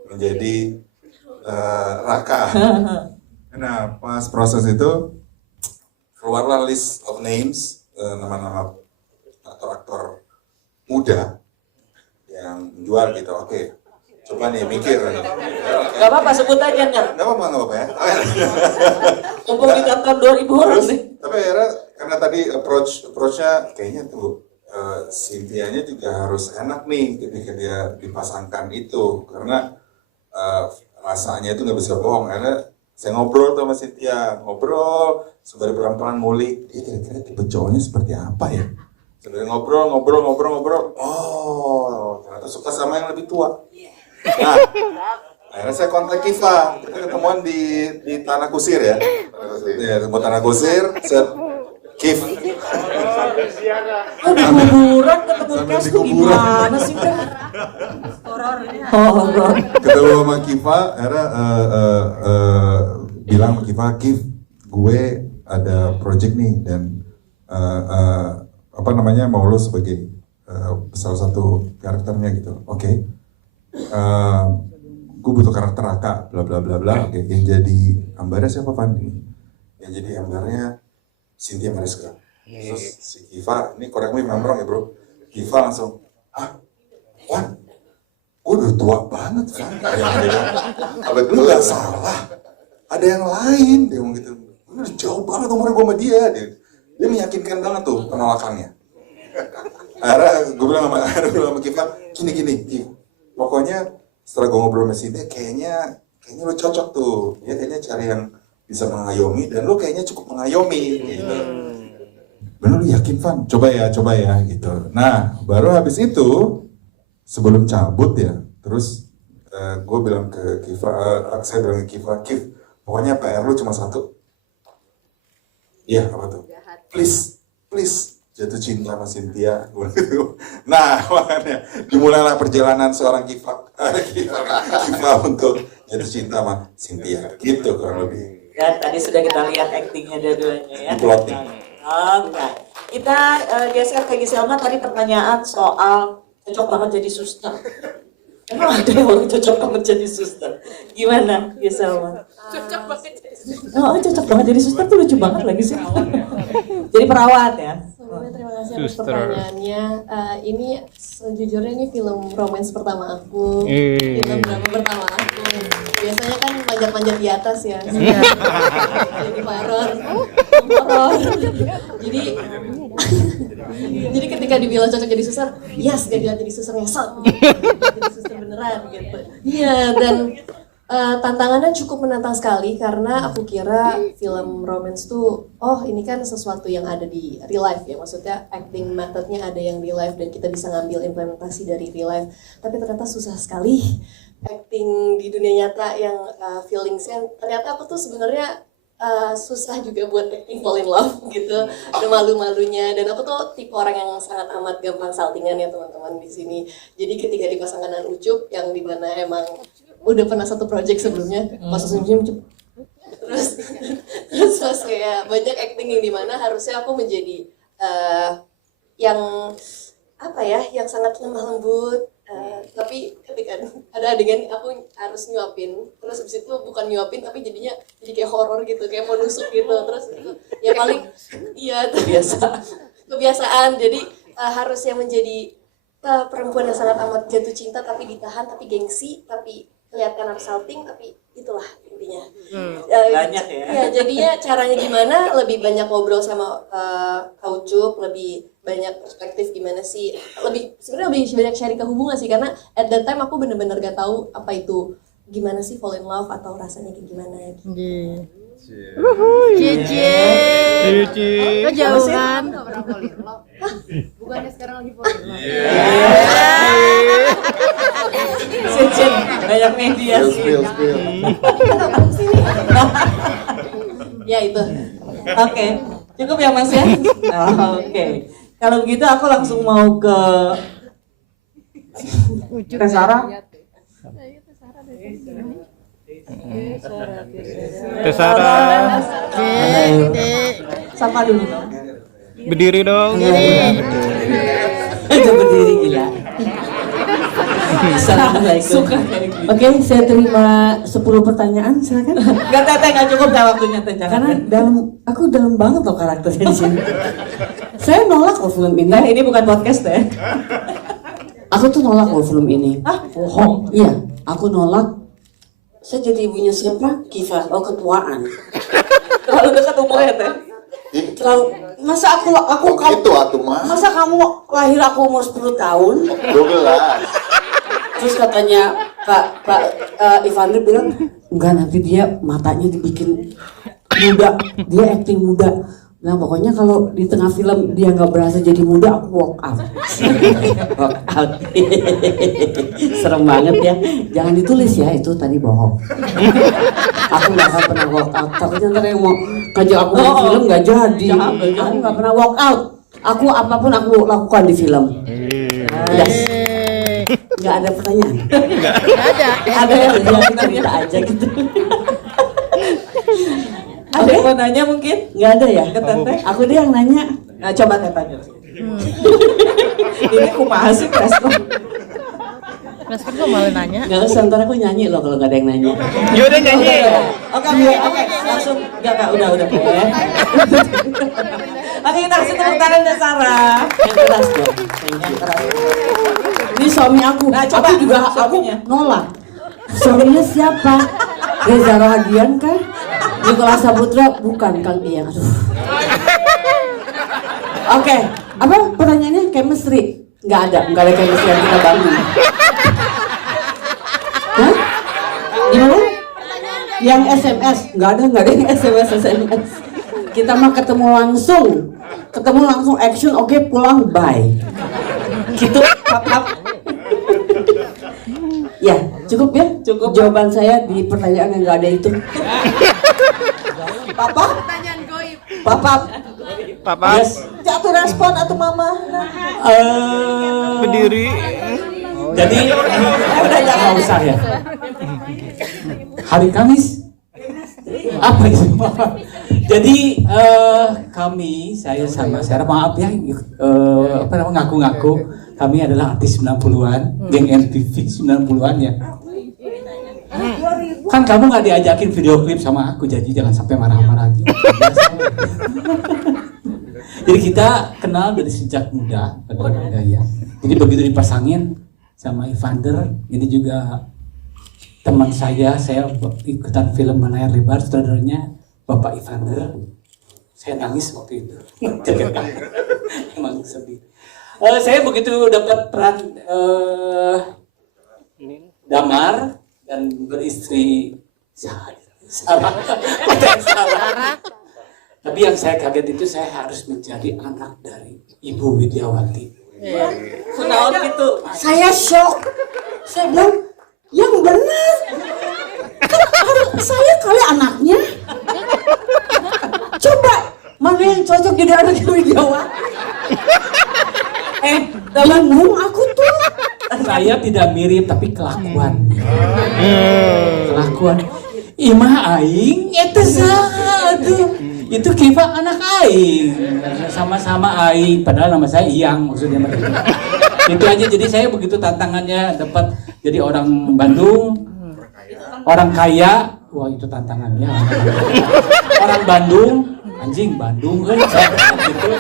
menjadi Raka. Nah pas proses itu keluarlah list of names, nama-nama aktor-aktor muda yang menjual gitu. Oke, coba nih mikir. Gak apa-apa, sebut aja kan? Gak apa-apa ya. Mumpung di tahun 2000 orang sih. Tapi akhirnya karena tadi approach-nya kayaknya tuh Cynthia-nya juga harus enak nih ketika dia dipasangkan itu, karena rasanya itu nggak bisa bohong. Akhirnya saya ngobrol sama Cynthia, sembari pelan-pelan ngulik, dia kira-kira tipe cowoknya seperti apa ya? Sembari ngobrol, oh ternyata suka sama yang lebih tua. Nah, akhirnya saya kontak Kiva, kita ketemuan di Tanah Kusir ya. Ya, ketemu Tanah Kusir, Kif. Oh, di kuburan ketemu Kes tuh gimana sih kan? Horor. Ketemu sama Kiva, akhirnya bilang sama Kiva, Kif, gue ada project nih dan mau lo sebagai salah satu karakternya gitu. Oke. Gue butuh karakter Raka, bla bla bla bla. Oke, yang jadi Ambarnya siapa Van? Yang jadi Ambarnya Cynthia Mariska. Terus si Kiva, ini correct me if I'm wrong ya bro. Kiva langsung, Wan, gue udah tua banget kan. Lu gak salah, ada yang lain. Dia ngomong gitu, udah jauh banget umurnya gue sama dia. Dia meyakinkan banget tuh penolakannya. Akhirnya gue bilang sama Kiva, gini, pokoknya setelah gue ngobrol sama Cynthia, kayaknya lu cocok tuh. Dia kayaknya cari yang bisa mengayomi, dan lu kayaknya cukup mengayomi gitu. Bener lu yakin Van? Coba ya gitu. Nah baru habis itu sebelum cabut ya, terus gue bilang ke Kiva, saya bilang ke Kiva, Kif, pokoknya PR lu cuma satu. Iya apa tuh? Please jatuh cinta sama Cynthia. Nah makanya dimulailah perjalanan seorang Kiva untuk jatuh cinta sama Cynthia. Gitu kurang lebih. Ya tadi sudah kita lihat aktingnya dua-duanya ya. Plotting. Oke. Kita geser ke Giselma, tadi pertanyaan soal cocok banget jadi suster. Emang ada yang cocok banget jadi suster? Gimana Giselma? Cocok banget jadi suster. Oh, cocok banget jadi suster tuh lucu banget lagi sih. Jadi perawat ya. Sebelumnya terima kasih atas pertanyaannya. Ini sejujurnya ini film romance pertama aku, film drama pertama aku. Biasanya kan panjat-panjat di atas ya. Jadi horor. Jadi ketika dibilang cocok jadi suster, yes, dia bilang jadi suster ngesot. Jadi suster beneran gitu. Iya, dan tantangannya cukup menantang sekali karena aku kira film romance tuh, ini kan sesuatu yang ada di real life ya, maksudnya acting methodnya ada yang real life dan kita bisa ngambil implementasi dari real life, tapi ternyata susah sekali acting di dunia nyata yang feelingsnya. Ternyata aku tuh sebenarnya susah juga buat acting fall in love gitu, ada malu-malunya, dan aku tuh tipe orang yang sangat amat gampang saltingan ya teman-teman di sini. Jadi ketika dipasangkan dengan Ucup yang dimana emang udah pernah satu project sebelumnya, pas Ucup terus pas kayak banyak acting yang dimana harusnya aku menjadi yang apa ya, yang sangat lemah lembut. Tapi ketika ada adegan aku harus nyuapin, terus habis itu bukan nyuapin tapi jadinya jadi kayak horor gitu, kayak mau nusuk gitu, terus itu ya paling iya kebiasaan. Jadi harusnya menjadi perempuan yang sangat amat jatuh cinta tapi ditahan, tapi gengsi, tapi kelihatan harus salting, tapi itulah intinya. Banyak ya. Ya jadinya caranya gimana, lebih banyak ngobrol sama Kaucup, lebih banyak perspektif gimana sih, sebenarnya lebih banyak sharing ke hubungan sih, karena at that time aku bener-bener gak tahu apa itu gimana sih fall in love atau rasanya kayak gimana gitu. Kejauhan. Bukannya sekarang lagi fall in love. Cicin, banyak media sih. Ya itu. Oke, cukup ya Mas ya? Oke. Kalau begitu aku langsung mau ke Sarah. Sarah. Sapa dulu dong. Berdiri dong. Itu berdiri gila. Assalamualaikum. Oke, saya terima 10 pertanyaan, silakan. Enggak, Teteh, enggak cukup dah waktunya, Teh. Karena aku dalam banget loh karakternya di sini. Saya nolak loh film ini. Nah, ini bukan podcast deh. Aku tuh nolak loh film ini. Bohong. Iya, aku nolak. Saya jadi ibunya siapa? Kiva. Oh, ketuaan. Terlalu dekat umurnya, Teh. Terlalu, masa aku Itu atuh mah. masa kamu lahir aku umur 10 tahun? 12. Terus katanya Pak Ivander bilang, enggak, nanti dia matanya dibikin muda, dia acting muda. Nah pokoknya kalau di tengah film dia nggak berasa jadi muda, aku walk out. Walk out. Serem banget ya. Jangan ditulis ya, itu tadi bohong. Aku nggak akan pernah walk out. Takutnya ntar yang mau ngajak aku di film nggak jadi. Aku nggak pernah walk out. Aku apapun aku lakukan di film. Yes. Nggak ada pertanyaan. Ada ya, kita aja gitu. Ada yang mau nanya mungkin? Nggak ada ya? Ke Teteh? Aku dia yang nanya. Nah, coba Teh tanya. Ini kumaha sih, Presto? Mas kok malah nanya? Nggak usah, ntar aku nyanyi loh kalau nggak ada yang nanya. Yaudah nyanyi. Oke, langsung. Enggak, udah. Oke, kita kasih tepuk tangan untuk Sarah. Yang keras dong. Yang keras. Ini suami aku. Nah, coba aku juga suaminya. aku nolak. Suaminya siapa? Reza Rahadian kah? Nicholas Saputra? Bukan, Kang Iyang. Aduh. Oke, apa pertanyaannya? Chemistry? Nggak ada chemistry yang kita bangun. Hah? Gimana? Yang SMS? Nggak ada yang SMS. Kita mah ketemu langsung action, oke, pulang, bye. Gitu, Ya, cukup ya? Cukup. Jawaban saya di pertanyaan yang nggak ada itu. Papa? Pertanyaan goib. Papa? Yes. Jatuh respon atau mama? Berdiri. Jadi udah nggak usah ya. Hari Kamis apa itu? Jadi saya sama Sarah, maaf ya, ngaku-ngaku kami adalah artis 90-an, geng MTV 90-an ya. Kan kamu nggak diajakin video klip sama aku, jadi jangan sampai marah-marah gitu. Jadi kita kenal dari sejak muda, ya. Jadi begitu dipasangin sama Ivander, ini juga teman saya ikutan film Layar Lebar, saudaranya Bapak Ivander. Saya nangis waktu itu. Emang sedih. Saya begitu dapat peran Damar dan beristri Sarah. Tapi yang saya kaget itu saya harus menjadi anak dari Ibu Widiawati. Senaon gitu. Saya shock. Saya bilang, yang benar. Kan saya kali anaknya. bingung aku tuh. Saya tidak mirip tapi kelakuan. Kelakuan. Imah aing eta saha tuh. Itu Kiva anak aing. Sama-sama aing padahal nama saya Iyang maksudnya. Itu aja, jadi saya begitu tantangannya dapat jadi orang Bandung, orang kaya. Wah, itu tantangannya. Orang Bandung, anjing Bandung kan gitu.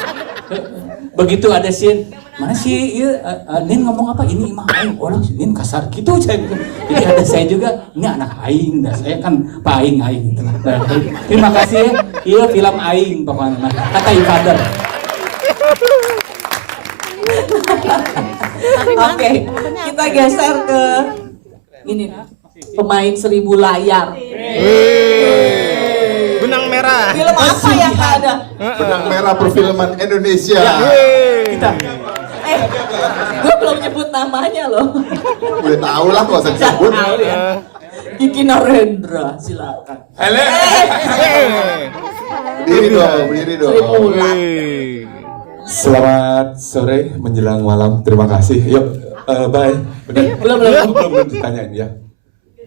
Begitu ada scene, mana sih Nin ngomong apa ini imah aing, orang si Nin kasar gitu saya gitu. Jadi ada saya juga, ini anak aing, dan saya kan Pak Aing gitu lah. Terima kasih ya, iya film aing pokoknya kata Ivander. Oke, kita geser ke ini pemain 1000 layar. Benang merah. Film apa yang nggak ada? Benang merah perfilman Indonesia. Kita. Gue belum nyebut namanya loh. Udah tahu lah kok usah disebut. Tahu ya. Kiki Narendra, silakan. Berdiri dong. Selamat sore menjelang malam. Terima kasih. Yuk, bye. Belum ditanyain ya.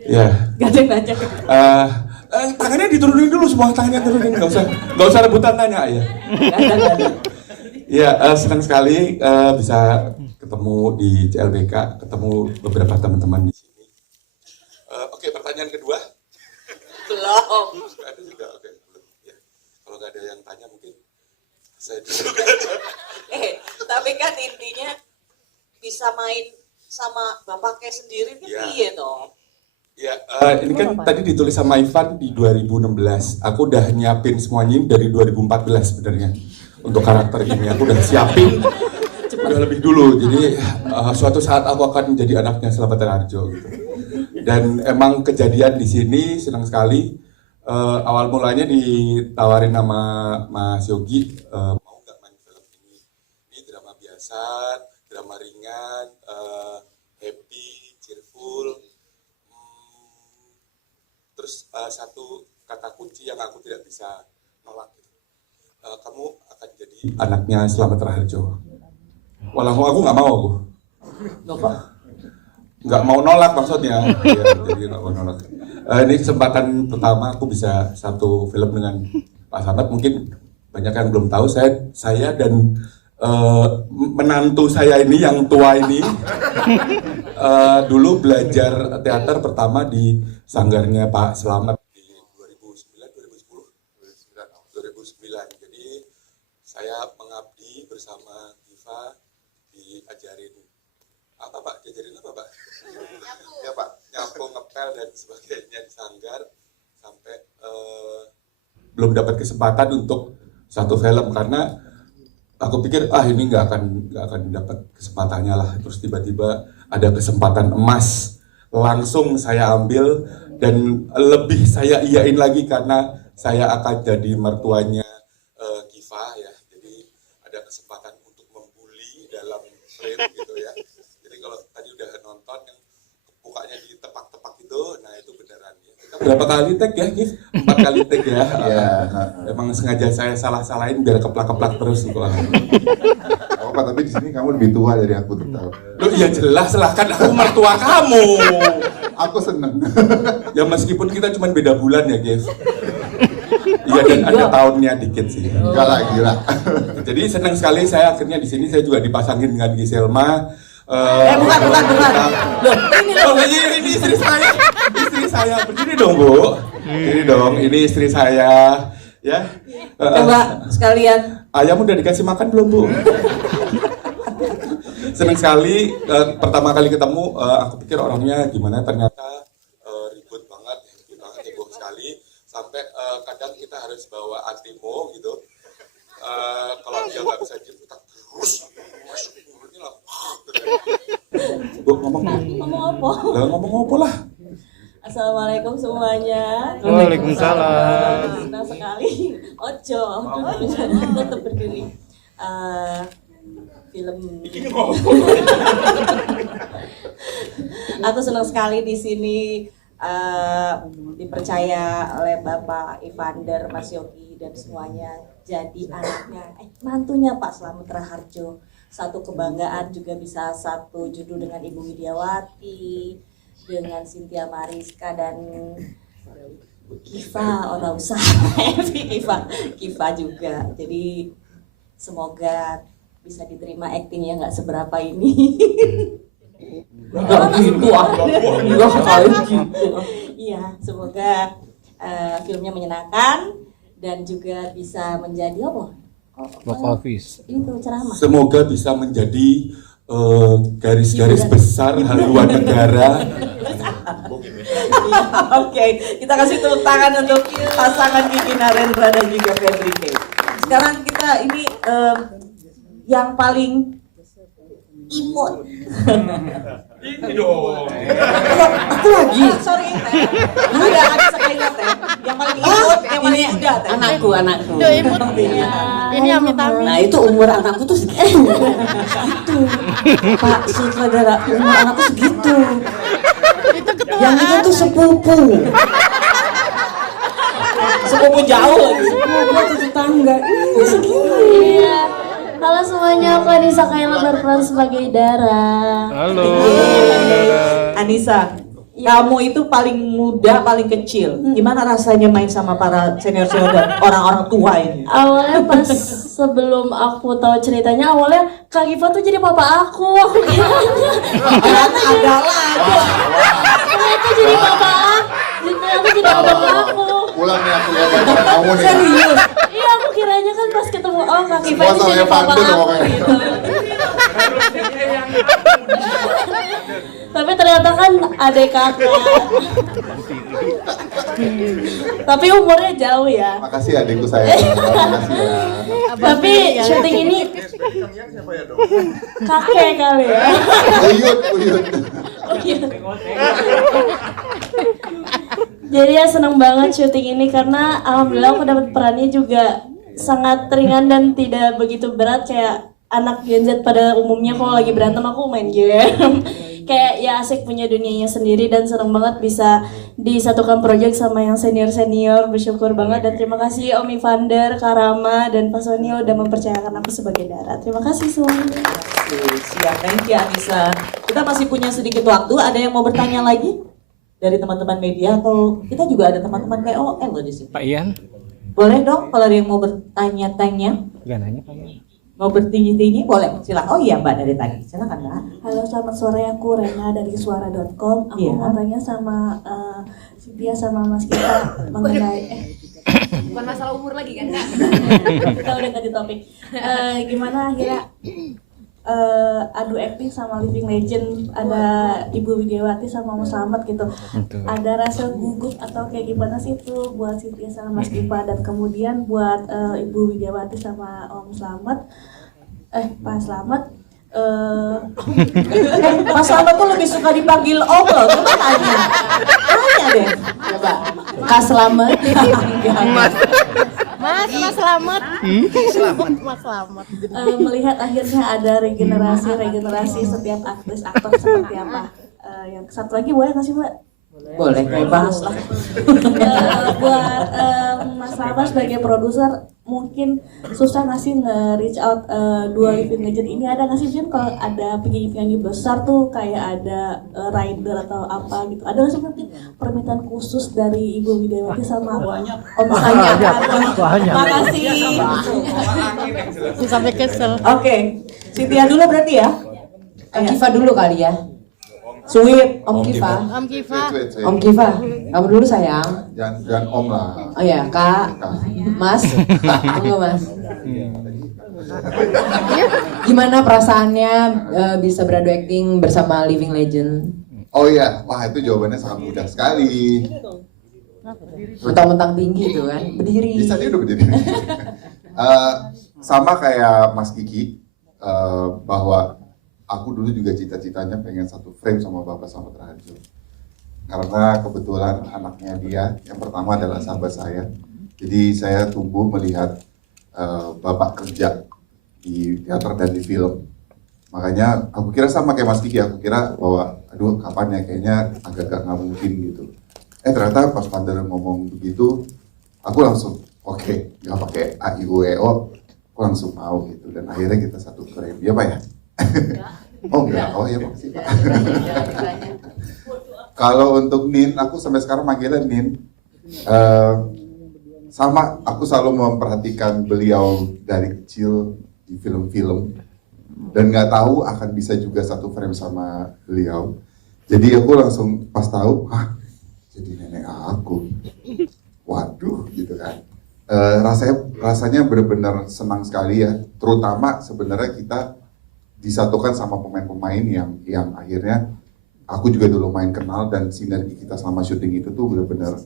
Ya. Gak ada yang nanya. Tangannya diturunin dulu, semua tangannya turunin, nggak usah rebutan tanya ya. Ya, senang sekali bisa ketemu di CLBK, ketemu beberapa teman-teman di sini. Oke, pertanyaan kedua. Belum. Ada juga, oke. Belum. Ya. Kalau nggak ada yang tanya mungkin saya dulu. Tapi kan intinya bisa main sama bapaknya sendiri nih, iya dong. Ya, ini kan tadi ditulis sama Ivan di 2016. Aku udah nyiapin semuanya dari 2014 sebenarnya untuk karakter ini. Aku udah siapin udah lebih dulu. Jadi suatu saat aku akan menjadi anaknya Slamet Raharjo gitu. Dan emang kejadian di sini senang sekali. Awal mulanya ditawarin sama Mas Yogi, mau nggak main film ini? Ini drama biasa, drama ringan, happy, cheerful. Terus satu kata kunci yang aku tidak bisa nolak gitu. Kamu akan jadi anaknya Slamet Raharjo. Walau aku nggak mau aku. Nggak mau nolak maksudnya. Ya, jadi nggak mau nolak. Ini kesempatan pertama aku bisa satu film dengan Pak Slamet. Mungkin banyak yang belum tahu saya dan menantu saya ini yang tua ini dulu belajar teater pertama di sanggarnya Pak Slamet di 2009. Jadi saya mengabdi bersama Diva, diajarin apa Pak? Diajarin apa Pak? Ya Pak, nyapu, ngepel dan sebagainya di sanggar sampai belum dapat kesempatan untuk satu film karena aku pikir ini nggak akan dapat kesempatannya lah. Terus tiba-tiba ada kesempatan emas, langsung saya ambil dan lebih saya iyain lagi karena saya akan jadi mertuanya Kiva ya. Jadi ada kesempatan untuk membuli dalam frame gitu ya. Jadi kalau tadi udah nonton yang mukanya ditepak-tepak itu, nah itu beneran ya. Kita berapa kali tag ya, Kif? 4 kali tag ya. Emang sengaja saya salah-salahin biar keplak-keplak terus gitu. Apa tapi di sini kamu lebih tua dari aku tetap. Loh iya jelas lah, kan aku mertua kamu. Aku seneng. Ya meskipun kita cuma beda bulan ya, Gev. Iya dan ada tahunnya dikit sih. Enggak lah, gila. Jadi senang sekali saya akhirnya di sini saya juga dipasangin dengan Giselma. Bukan. Loh, ini istri saya. Istri saya. Berdiri dong, Bu. Ini dong, ini istri saya. Ya. Coba sekalian. Ayam udah dikasih makan belum, Bu? Senang sekali pertama kali ketemu, aku pikir orangnya gimana, ternyata ribut banget, heboh sekali. Sampai kadang kita harus bawa antimo gitu. Kalau dia nggak bisa diem, kita terus mulutnya lah. Bu, ngomong apa? Lah ngomong apa lah? Assalamualaikum semuanya. Waalaikumsalam. Senang sekali. Ojo, tetap berdiri. Film. Aku senang sekali di sini dipercaya oleh Bapak Ivander, Mas Yogi dan semuanya jadi anaknya, mantunya Pak Slamet Raharjo. satu kebanggaan juga bisa satu judul dengan Ibu Widiawati, dengan Cynthia Mariska dan Kiva orang usaha, Kiva juga. Jadi semoga bisa diterima aktingnya nggak seberapa ini. Iya, semoga filmnya menyenangkan dan juga bisa menjadi apa? Box office. Itu ceramah. Semoga bisa menjadi garis-garis besar haluan negara. Oke, kita kasih tepuk tangan untuk pasangan Kiki Narendra dan juga Febri K. Sekarang kita ini yang paling imut. Ini dong. Aku lagi. Sorry, Teh. Ada sekali Teh. Yang paling imut, yang paling muda, Teh. Anakku. Duh, imut. Ini amit-amit. Nah itu umur anakku tuh segitu. Itu Pak Sutradara, umur anakku segitu. Itu ketua. Yang itu tuh sepupu. Sepupu jauh lagi. Sepupu atau tetangga. Ini segitu. Iya. Halo semuanya, aku Anissa Kaila berperan sebagai Dara. Halo. Anissa, kamu itu paling muda, paling kecil. Gimana rasanya main sama para senior-senior dan orang-orang tua ini? Awalnya pas sebelum aku tahu ceritanya, awalnya Kak Giva tuh jadi papa aku kiranya adalah ternyata jadi papa aku, ternyata jadi papa aku. Pulang nih aku ya kamu nih. Serius? Iya, aku kiranya kan pas ketemu Kak Giva itu jadi papa aku gitu. Tapi ternyata kan adik kakak. Tapi umurnya jauh ya. Makasih adikku sayang. Makasih ya. Tapi syuting ini kakek kali ya. Uyut. Jadi ya seneng banget syuting ini karena alhamdulillah aku dapat perannya juga sangat ringan dan tidak begitu berat kayak anak Gen Z pada umumnya. Kalau lagi berantem aku main game. Kayak ya asik punya dunianya sendiri dan seneng banget bisa disatukan proyek sama yang senior-senior. Bersyukur banget dan terima kasih Om Ivander, Karama, dan Pak Sony udah mempercayakan aku sebagai Dara. Terima kasih semuanya. Siap, thank you Anissa. Kita masih punya sedikit waktu, ada yang mau bertanya lagi? Dari teman-teman media atau kita juga ada teman-teman KOL loh di sini. Pak Ian. Boleh dong kalau ada yang mau bertanya-tanya. Gak nanya Pak Ian. Mau bertinggi-tinggi boleh, silakan. Oh iya Mbak dari tadi, silakan Mbak. Halo, selamat sore, aku Rena dari suara.com. Aku mau tanya sama Cynthia sama Mas Kita mengenai Bukan masalah umur lagi kan? kita udah ganti topik. Gimana akhirnya adu acting sama Living Legend, ada Ibu Widiawati sama Om Slamet gitu. Ada rasa gugup atau kayak gimana sih itu buat Cynthia sama Mas Giva, dan kemudian buat Ibu Widiawati sama Om Slamet, Pak Slamet. Mas Slamet tuh lebih suka dipanggil Om loh, coba tanya deh. Coba, Kak Slamet. Mas Slamet. Mas Slamet. Melihat akhirnya ada regenerasi setiap aktor seperti apa. Yang satu lagi boleh nggak sih Mbak? Boleh, bebas lah. Buat Mas Rama sebagai produser mungkin susah nggak sih nge-reach out dua Living Legend ini, ada nggak sih Jun kalau ada penyanyi-penyanyi besar tuh kayak ada rider atau apa gitu, ada nggak sih mungkin permintaan khusus dari Ibu Widiawati sama Om Slamet? Makasih. Sampai kesel. Oke, Cynthia dulu berarti ya. Kiva dulu kali ya. Sweet, Om Kiva. Om Kiva. Om Kiva, kamu dulu sayang. Jangan Om lah. Oh ya, Kak, Mas, enggak Mas. Gimana perasaannya bisa beradu acting bersama Living Legend? Oh iya, wah itu jawabannya sangat mudah sekali. Mentang-mentang tinggi itu kan, berdiri. Bisa dia udah berdiri. Sama kayak Mas Kiki, bahwa aku dulu juga cita-citanya pengen satu frame sama Bapak Slamet Rahadjo. Karena kebetulan anaknya dia yang pertama adalah sahabat saya. Jadi saya tumbuh melihat Bapak kerja di teater dan di film. Makanya aku kira sama kayak Mas Kiki, aku kira bahwa aduh kapan ya, kayaknya agak-agak nggak mungkin gitu. Ternyata pas Vander ngomong begitu, aku langsung oke, nggak pakai A, I, U, E, O, aku langsung mau gitu, dan akhirnya kita satu frame, ya Pak ya? Oh enggak, oh ya Pak. Kalau untuk Nin, aku sampai sekarang manggilnya Nin. Sama, aku selalu memperhatikan beliau dari kecil di film-film dan nggak tahu akan bisa juga satu frame sama beliau. Jadi aku langsung pas tahu, jadi nenek aku. Waduh, gitu kan. Rasanya benar-benar senang sekali ya. Terutama sebenarnya kita disatukan sama pemain-pemain yang akhirnya aku juga dulu main kenal, dan sinergi kita selama syuting itu tuh benar-benar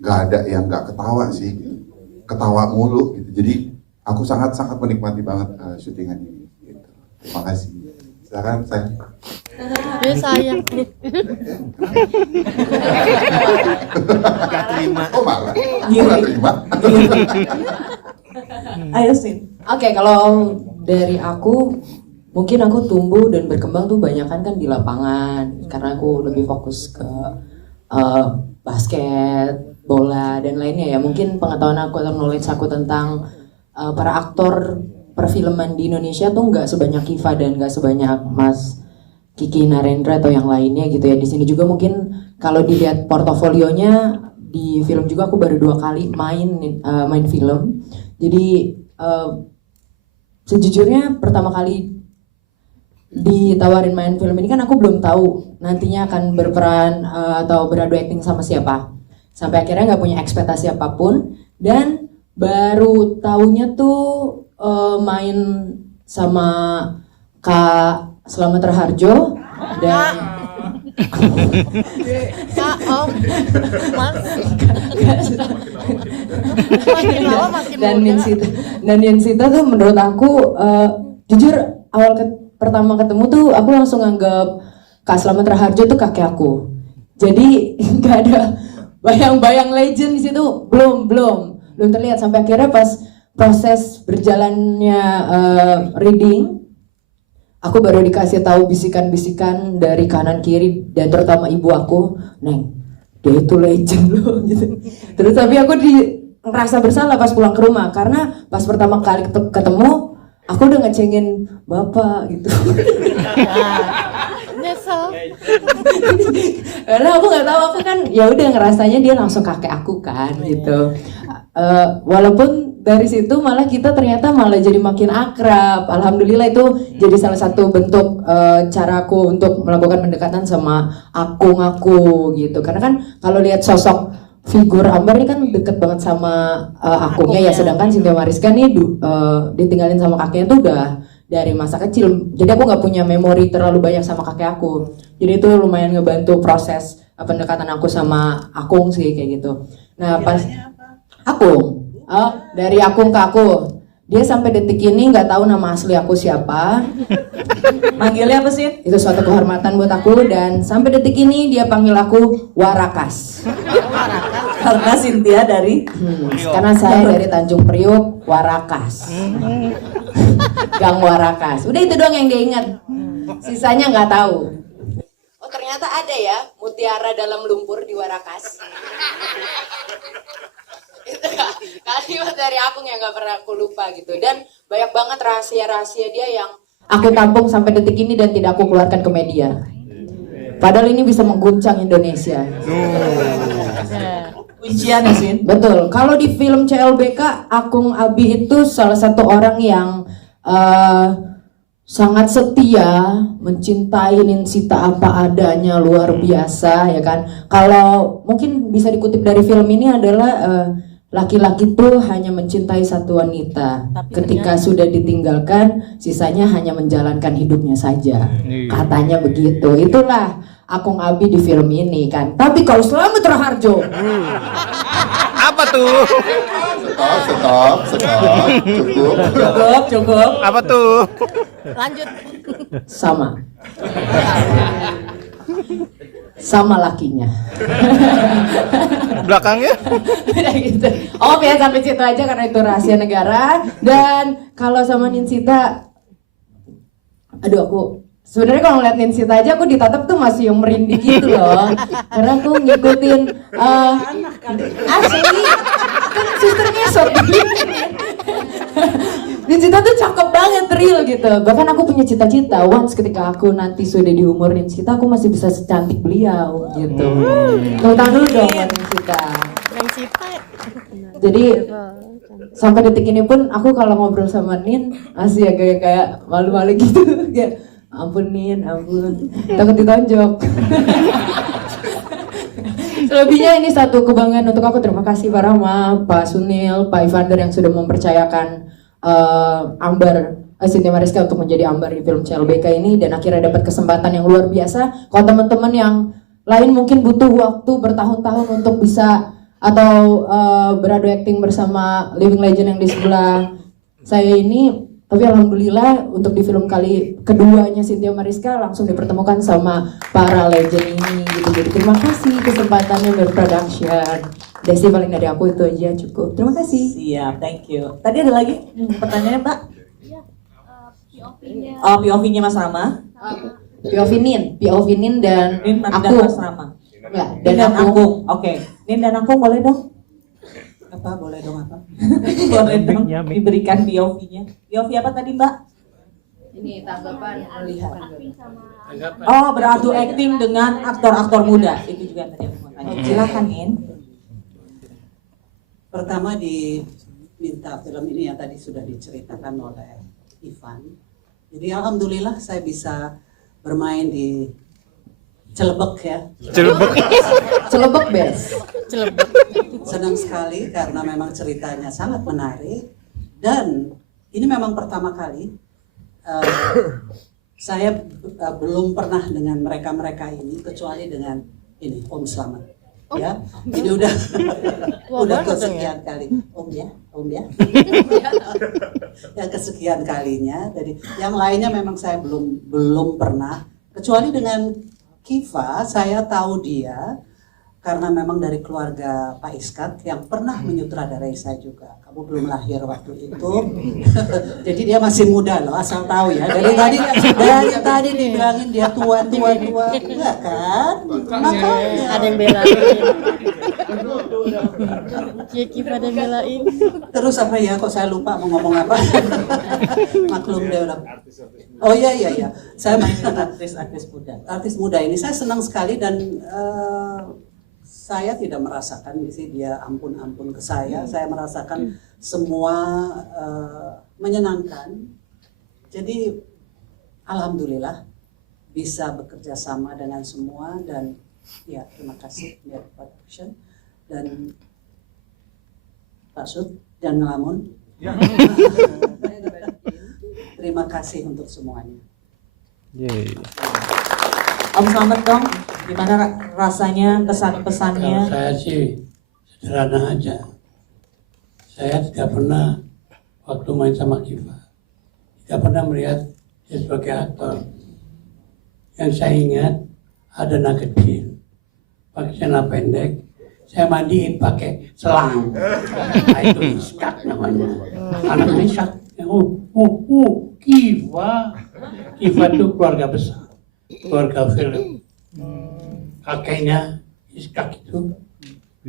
nggak ada yang nggak ketawa sih, gitu. Ketawa mulu gitu. Jadi aku sangat-sangat menikmati banget syutingan ini. Gitu. Terima kasih. Silakan saya. Sayang. Gak terima. Oh malah. Gak terima. Ayo Sin. Oke, kalau dari aku, mungkin aku tumbuh dan berkembang tuh banyakan kan di lapangan, karena aku lebih fokus ke basket, bola, dan lainnya ya. Mungkin pengetahuan aku atau knowledge aku tentang para aktor perfilman di Indonesia tuh nggak sebanyak Kiva dan nggak sebanyak Mas Kiki Narendra atau yang lainnya gitu ya. Di sini juga mungkin kalau dilihat portofolionya, di film juga aku baru 2 kali main film. Jadi sejujurnya pertama kali ditawarin main film ini kan aku belum tahu nantinya akan berperan atau beradu acting sama siapa. Sampai akhirnya nggak punya ekspektasi apapun, dan baru taunya tuh main sama Kak Slamet Raharjo dan dan Ninsita tuh menurut aku jujur pertama ketemu tuh aku langsung anggap Kak Slamet Raharjo tuh kakek aku. Jadi nggak ada bayang-bayang legend di situ, belum terlihat sampai akhirnya pas proses berjalannya reading, aku baru dikasih tahu bisikan-bisikan dari kanan kiri dan terutama ibu aku, Neng, dia itu legend loh gitu. Terus tapi aku ngerasa bersalah pas pulang ke rumah karena pas pertama kali ketemu aku udah ngecengin bapak gitu. Nyesel. Karena aku nggak tahu, aku kan ya udah ngerasanya dia langsung kakek aku kan gitu. Walaupun dari situ malah kita ternyata malah jadi makin akrab. Alhamdulillah itu jadi salah satu bentuk caraku untuk melakukan pendekatan sama akung aku gitu. Karena kan kalau lihat sosok figur Ambar ini kan deket banget sama akungnya ya, sedangkan Cynthia Mariska nih ditinggalin sama kakeknya tuh udah dari masa kecil. Jadi aku nggak punya memori terlalu banyak sama kakek aku. Jadi itu lumayan ngebantu proses pendekatan aku sama akung sih kayak gitu. Nah pas Akung, dari Akung ke aku, dia sampai detik ini nggak tahu nama asli aku siapa. Manggilnya apa sih? Itu suatu kehormatan buat aku, dan sampai detik ini dia panggil aku Warakas. Karena Cynthia dari karena saya dari Tanjung Priuk, Warakas. Gang Warakas. Udah itu doang yang dia ingat. Sisanya nggak tahu. Oh ternyata ada ya mutiara dalam lumpur di Warakas. Itu kalimat dari Akung yang gak pernah aku lupa gitu. Dan banyak banget rahasia-rahasia dia yang aku tampung sampai detik ini dan tidak aku keluarkan ke media. Padahal ini bisa mengguncang Indonesia. Kuncian ya Sin? Betul. Kalau di film CLBK, Akung Abi itu salah satu orang yang sangat setia, mencintai Ninsita apa adanya, luar biasa ya kan. Kalau mungkin bisa dikutip dari film ini adalah laki-laki tuh hanya mencintai satu wanita. Ketika sudah ditinggalkan, sisanya hanya menjalankan hidupnya saja. Katanya begitu. Itulah Akung Abi di film ini kan. Tapi kalau Slamet Raharjo, apa tuh? Stop. Cukup. Apa tuh? Lanjut. Sama lakinya. Belakangnya? Udah gitu. Oh ya sampai situ aja karena itu rahasia negara. Dan kalau sama Ninsita, aduh aku sebenarnya kalau ngeliat Ninsita aja aku ditatap tuh masih yang merinding gitu loh. Karena aku ngikutin asli kan susternya sok. Nincita tuh cakep banget, real gitu. Bahkan aku punya cita-cita, once ketika aku nanti sudah di umur Nincita, aku masih bisa secantik beliau gitu. Tepuk tangan dulu dong buat Nincita. Jadi sampai detik ini pun aku kalau ngobrol sama Nin masih agak kayak malu-malu gitu. Kayak ampun Nin, ampun, takut ditonjok. Selebihnya ini satu kebanggaan untuk aku. Terima kasih Pak Rahma, Pak Sunil, Pak Ivander yang sudah mempercayakan Ambar Cynthia Mariska untuk menjadi Ambar di film CLBK ini, dan akhirnya dapat kesempatan yang luar biasa. Kalau teman-teman yang lain mungkin butuh waktu bertahun-tahun untuk bisa atau beradu acting bersama living legend yang di sebelah saya ini, tapi alhamdulillah untuk di film kali keduanya Cynthia Mariska langsung dipertemukan sama para legend ini gitu. Jadi terima kasih kesempatannya berproduction. Desi, paling dari aku itu aja cukup. Terima kasih. Siap, thank you. Tadi ada lagi pertanyaannya, Mbak? Oh, POV-nya Mas Rama. POV Nin dan aku. Mas Rama. Ya, Dan aku. Oke. Nin dan aku boleh dong? Apa? Boleh dong apa? Boleh dong diberikan POV-nya. POV apa tadi, Mbak? Ini tanggapan melihat. Oh, beradu acting dengan aktor-aktor muda. Itu juga tadi aku mau tanya. Silakan, Nin. Pertama diminta film ini yang tadi sudah diceritakan oleh Ivan. Jadi alhamdulillah saya bisa bermain di Celebek ya. Celebek bes. Senang sekali karena memang ceritanya sangat menarik, dan ini memang pertama kali saya belum pernah dengan mereka ini kecuali dengan ini Om Slamet. Ya, ini udah kesekian kali, Om ya, yang kesekian kalinya. Jadi yang lainnya memang saya belum pernah, kecuali dengan Kiva. Saya tahu dia karena memang dari keluarga Pak Iskat yang pernah menyutradarai saya juga. Kamu belum lahir waktu itu, jadi dia masih muda loh, asal tahu ya. Dari tadi dibilangin dia tua, enggak kan? Makanya Ada yang belain. Kiva ada yang belain. Terus apa ya, kok saya lupa mau ngomong apa. Maklum deh udah. Oh iya, saya main artis muda ini. Saya senang sekali dan saya tidak merasakan dia ampun-ampun ke saya. Saya merasakan semua menyenangkan. Jadi alhamdulillah bisa bekerja sama dengan semua, dan ya terima kasih Mir Production dan Pak Sud dan Ngelamun. Terima kasih untuk semuanya. Om Slamet dong, gimana rasanya, kesan-pesannya? Kalau saya sih sederhana aja. Saya tidak pernah waktu main sama Kiva, tidak pernah melihat dia sebagai aktor. Yang saya ingat ada anak kecil pakai celana pendek, saya mandiin pakai selang. Nah, itu Iskak namanya. Anak Iskak. Kiva itu keluarga besar, keluarga film. Kakeknya Iskak itu,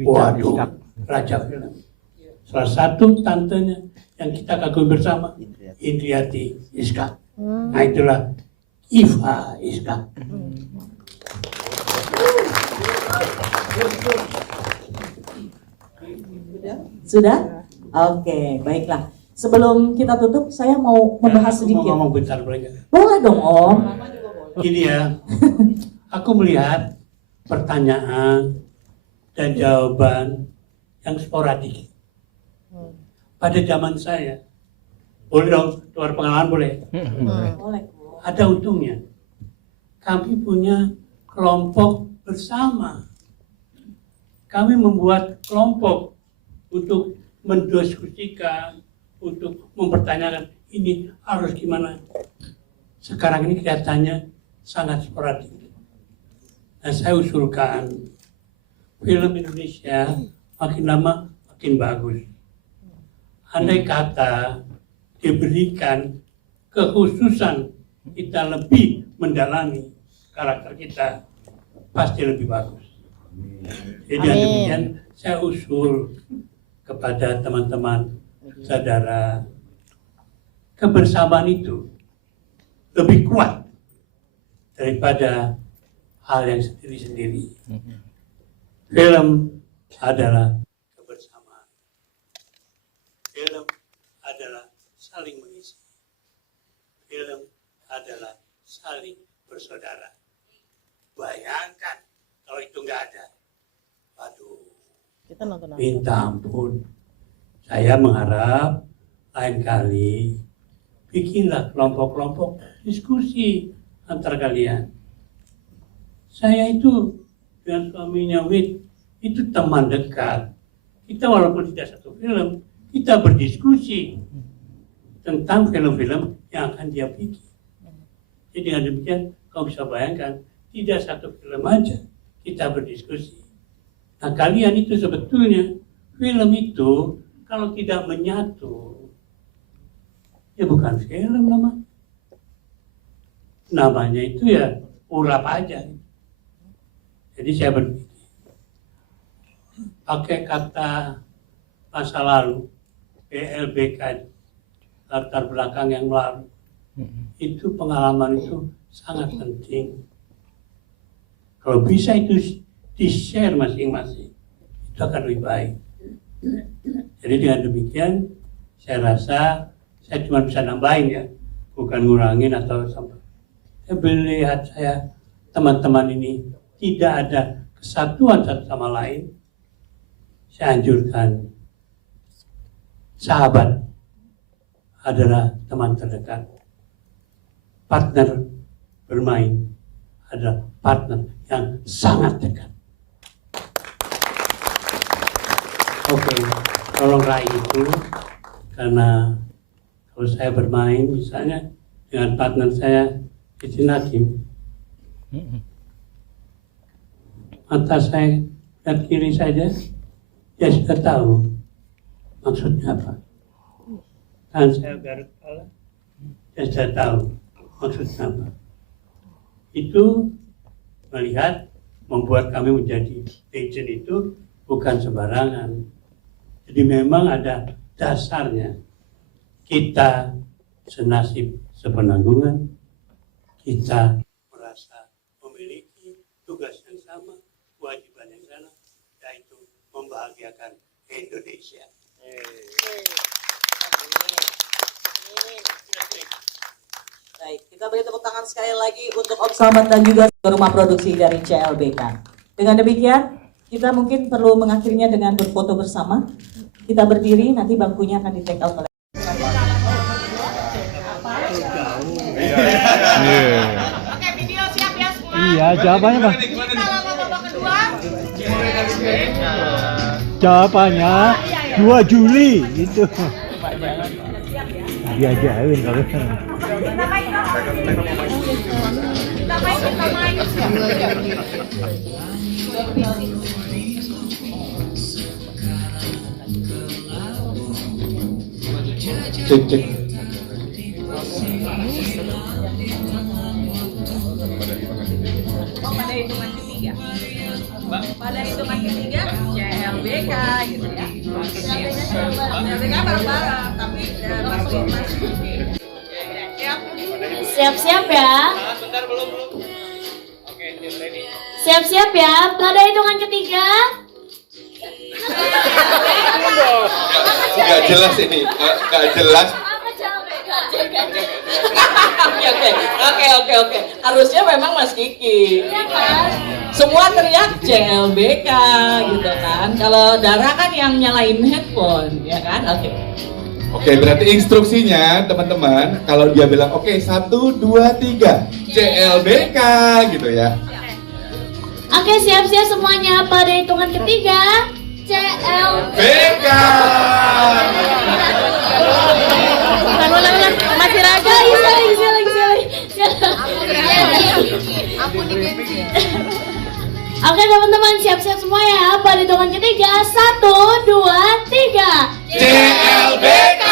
waduh, raja film. Salah satu tantenya yang kita kagumi bersama, Indriati Iskak. Nah itulah Iva Iskak. Sudah? Oke, baiklah. Sebelum kita tutup, saya mau membahas sedikit. Mau ngomong bentar mereka. Boleh dong, Om. Gini ya, aku melihat pertanyaan dan jawaban yang sporadik. Pada zaman saya, boleh dong, keluar pengalaman boleh? Boleh. Ada untungnya. Kami punya kelompok bersama. Kami membuat kelompok untuk mendiskusikan, untuk mempertanyakan ini harus gimana. Sekarang ini kelihatannya sangat sporadik. Nah, saya usulkan film Indonesia makin lama makin bagus. Andai kata diberikan kekhususan kita lebih mendalami karakter kita, pasti lebih bagus. Jadi demikian saya usul kepada teman-teman saudara kebersamaan itu lebih kuat daripada hal yang sendiri-sendiri. Film adalah kebersamaan. Film adalah saling mengisi. Film adalah saling bersaudara. Bayangkan kalau itu nggak ada. Waduh, Kita nonton apa? minta ampun. Saya mengharap lain kali bikinlah kelompok-kelompok diskusi antar kalian. Saya itu dengan suaminya Wit itu teman dekat. Kita walaupun tidak satu film, kita berdiskusi tentang film-film yang akan dia bikin. Jadi dengan demikian kau bisa bayangkan tidak satu film aja kita berdiskusi. Nah kalian itu sebetulnya film itu kalau tidak menyatu ya bukan film namanya itu ya urap aja. Jadi saya berpikir pakai kata masa lalu PLBK latar belakang yang lalu itu pengalaman itu sangat penting. Kalau bisa itu di-share masing-masing itu akan lebih baik. Jadi dengan demikian saya rasa saya cuma bisa nambahin ya, bukan ngurangin atau sampai. Saya melihat saya teman-teman ini tidak ada kesatuan satu sama lain. Saya anjurkan sahabat adalah teman terdekat. Partner bermain adalah partner yang sangat dekat. Oke, tolong raih itu karena kalau saya bermain misalnya dengan partner saya Ijin Hakim, mata saya lihat kiri saja, ya sudah tahu maksudnya apa. Tangan saya garuk kepala, ya sudah tahu maksudnya apa. Itu melihat membuat kami menjadi agent itu bukan sembarangan. Jadi memang ada dasarnya. Kita senasib sepenanggungan, kita merasa memiliki tugas yang sama, kewajiban yang sama, yaitu membahagiakan Indonesia. Baik, kita beri tepuk tangan sekali lagi untuk Om Slamet dan juga rumah produksi dari CLBK. Dengan demikian, kita mungkin perlu mengakhirinya dengan berfoto bersama. Kita berdiri, nanti bangkunya akan di take out oleh. Oke, video siap ya semua. Iya, jawabannya Bang. Kita lama babak kedua. Jawabannya 2 Juli gitu. Diajarin kalau. Cek cek. Oh, pada hitungan ketiga. Pada hitungan ketiga CLBK gitu ya. CLBK bareng-bareng tapi langsung masuk. Siap-siap ya. Siap-siap ya. Pada hitungan ketiga. Nggak jelas ini, nggak jelas. Oke. Harusnya memang Mas Kiki. Semua teriak CLBK gitu kan. Kalau Dara kan yang nyalain handphone, ya kan? Oke, berarti instruksinya teman-teman, kalau dia bilang oke 1, 2, 3 CLBK gitu ya. Oke, siap-siap semuanya. Pada hitungan ketiga. CLBK. Ulang. Masih raga. Lagi. Ampun diganti. Oke teman-teman, siap-siap semua ya. Pada hitungan ketiga. 1, 2, 3. CLBK.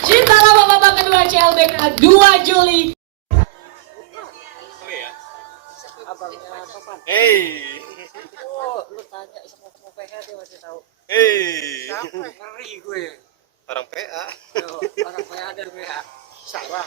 Cinta lama babak kedua CLBK 2 Juli. abangnya Topan. Oh, Lu tanya sama PH dia masih tahu. Siapa? Ngeri gue. Orang PA. Orang PA dan WA. Salah.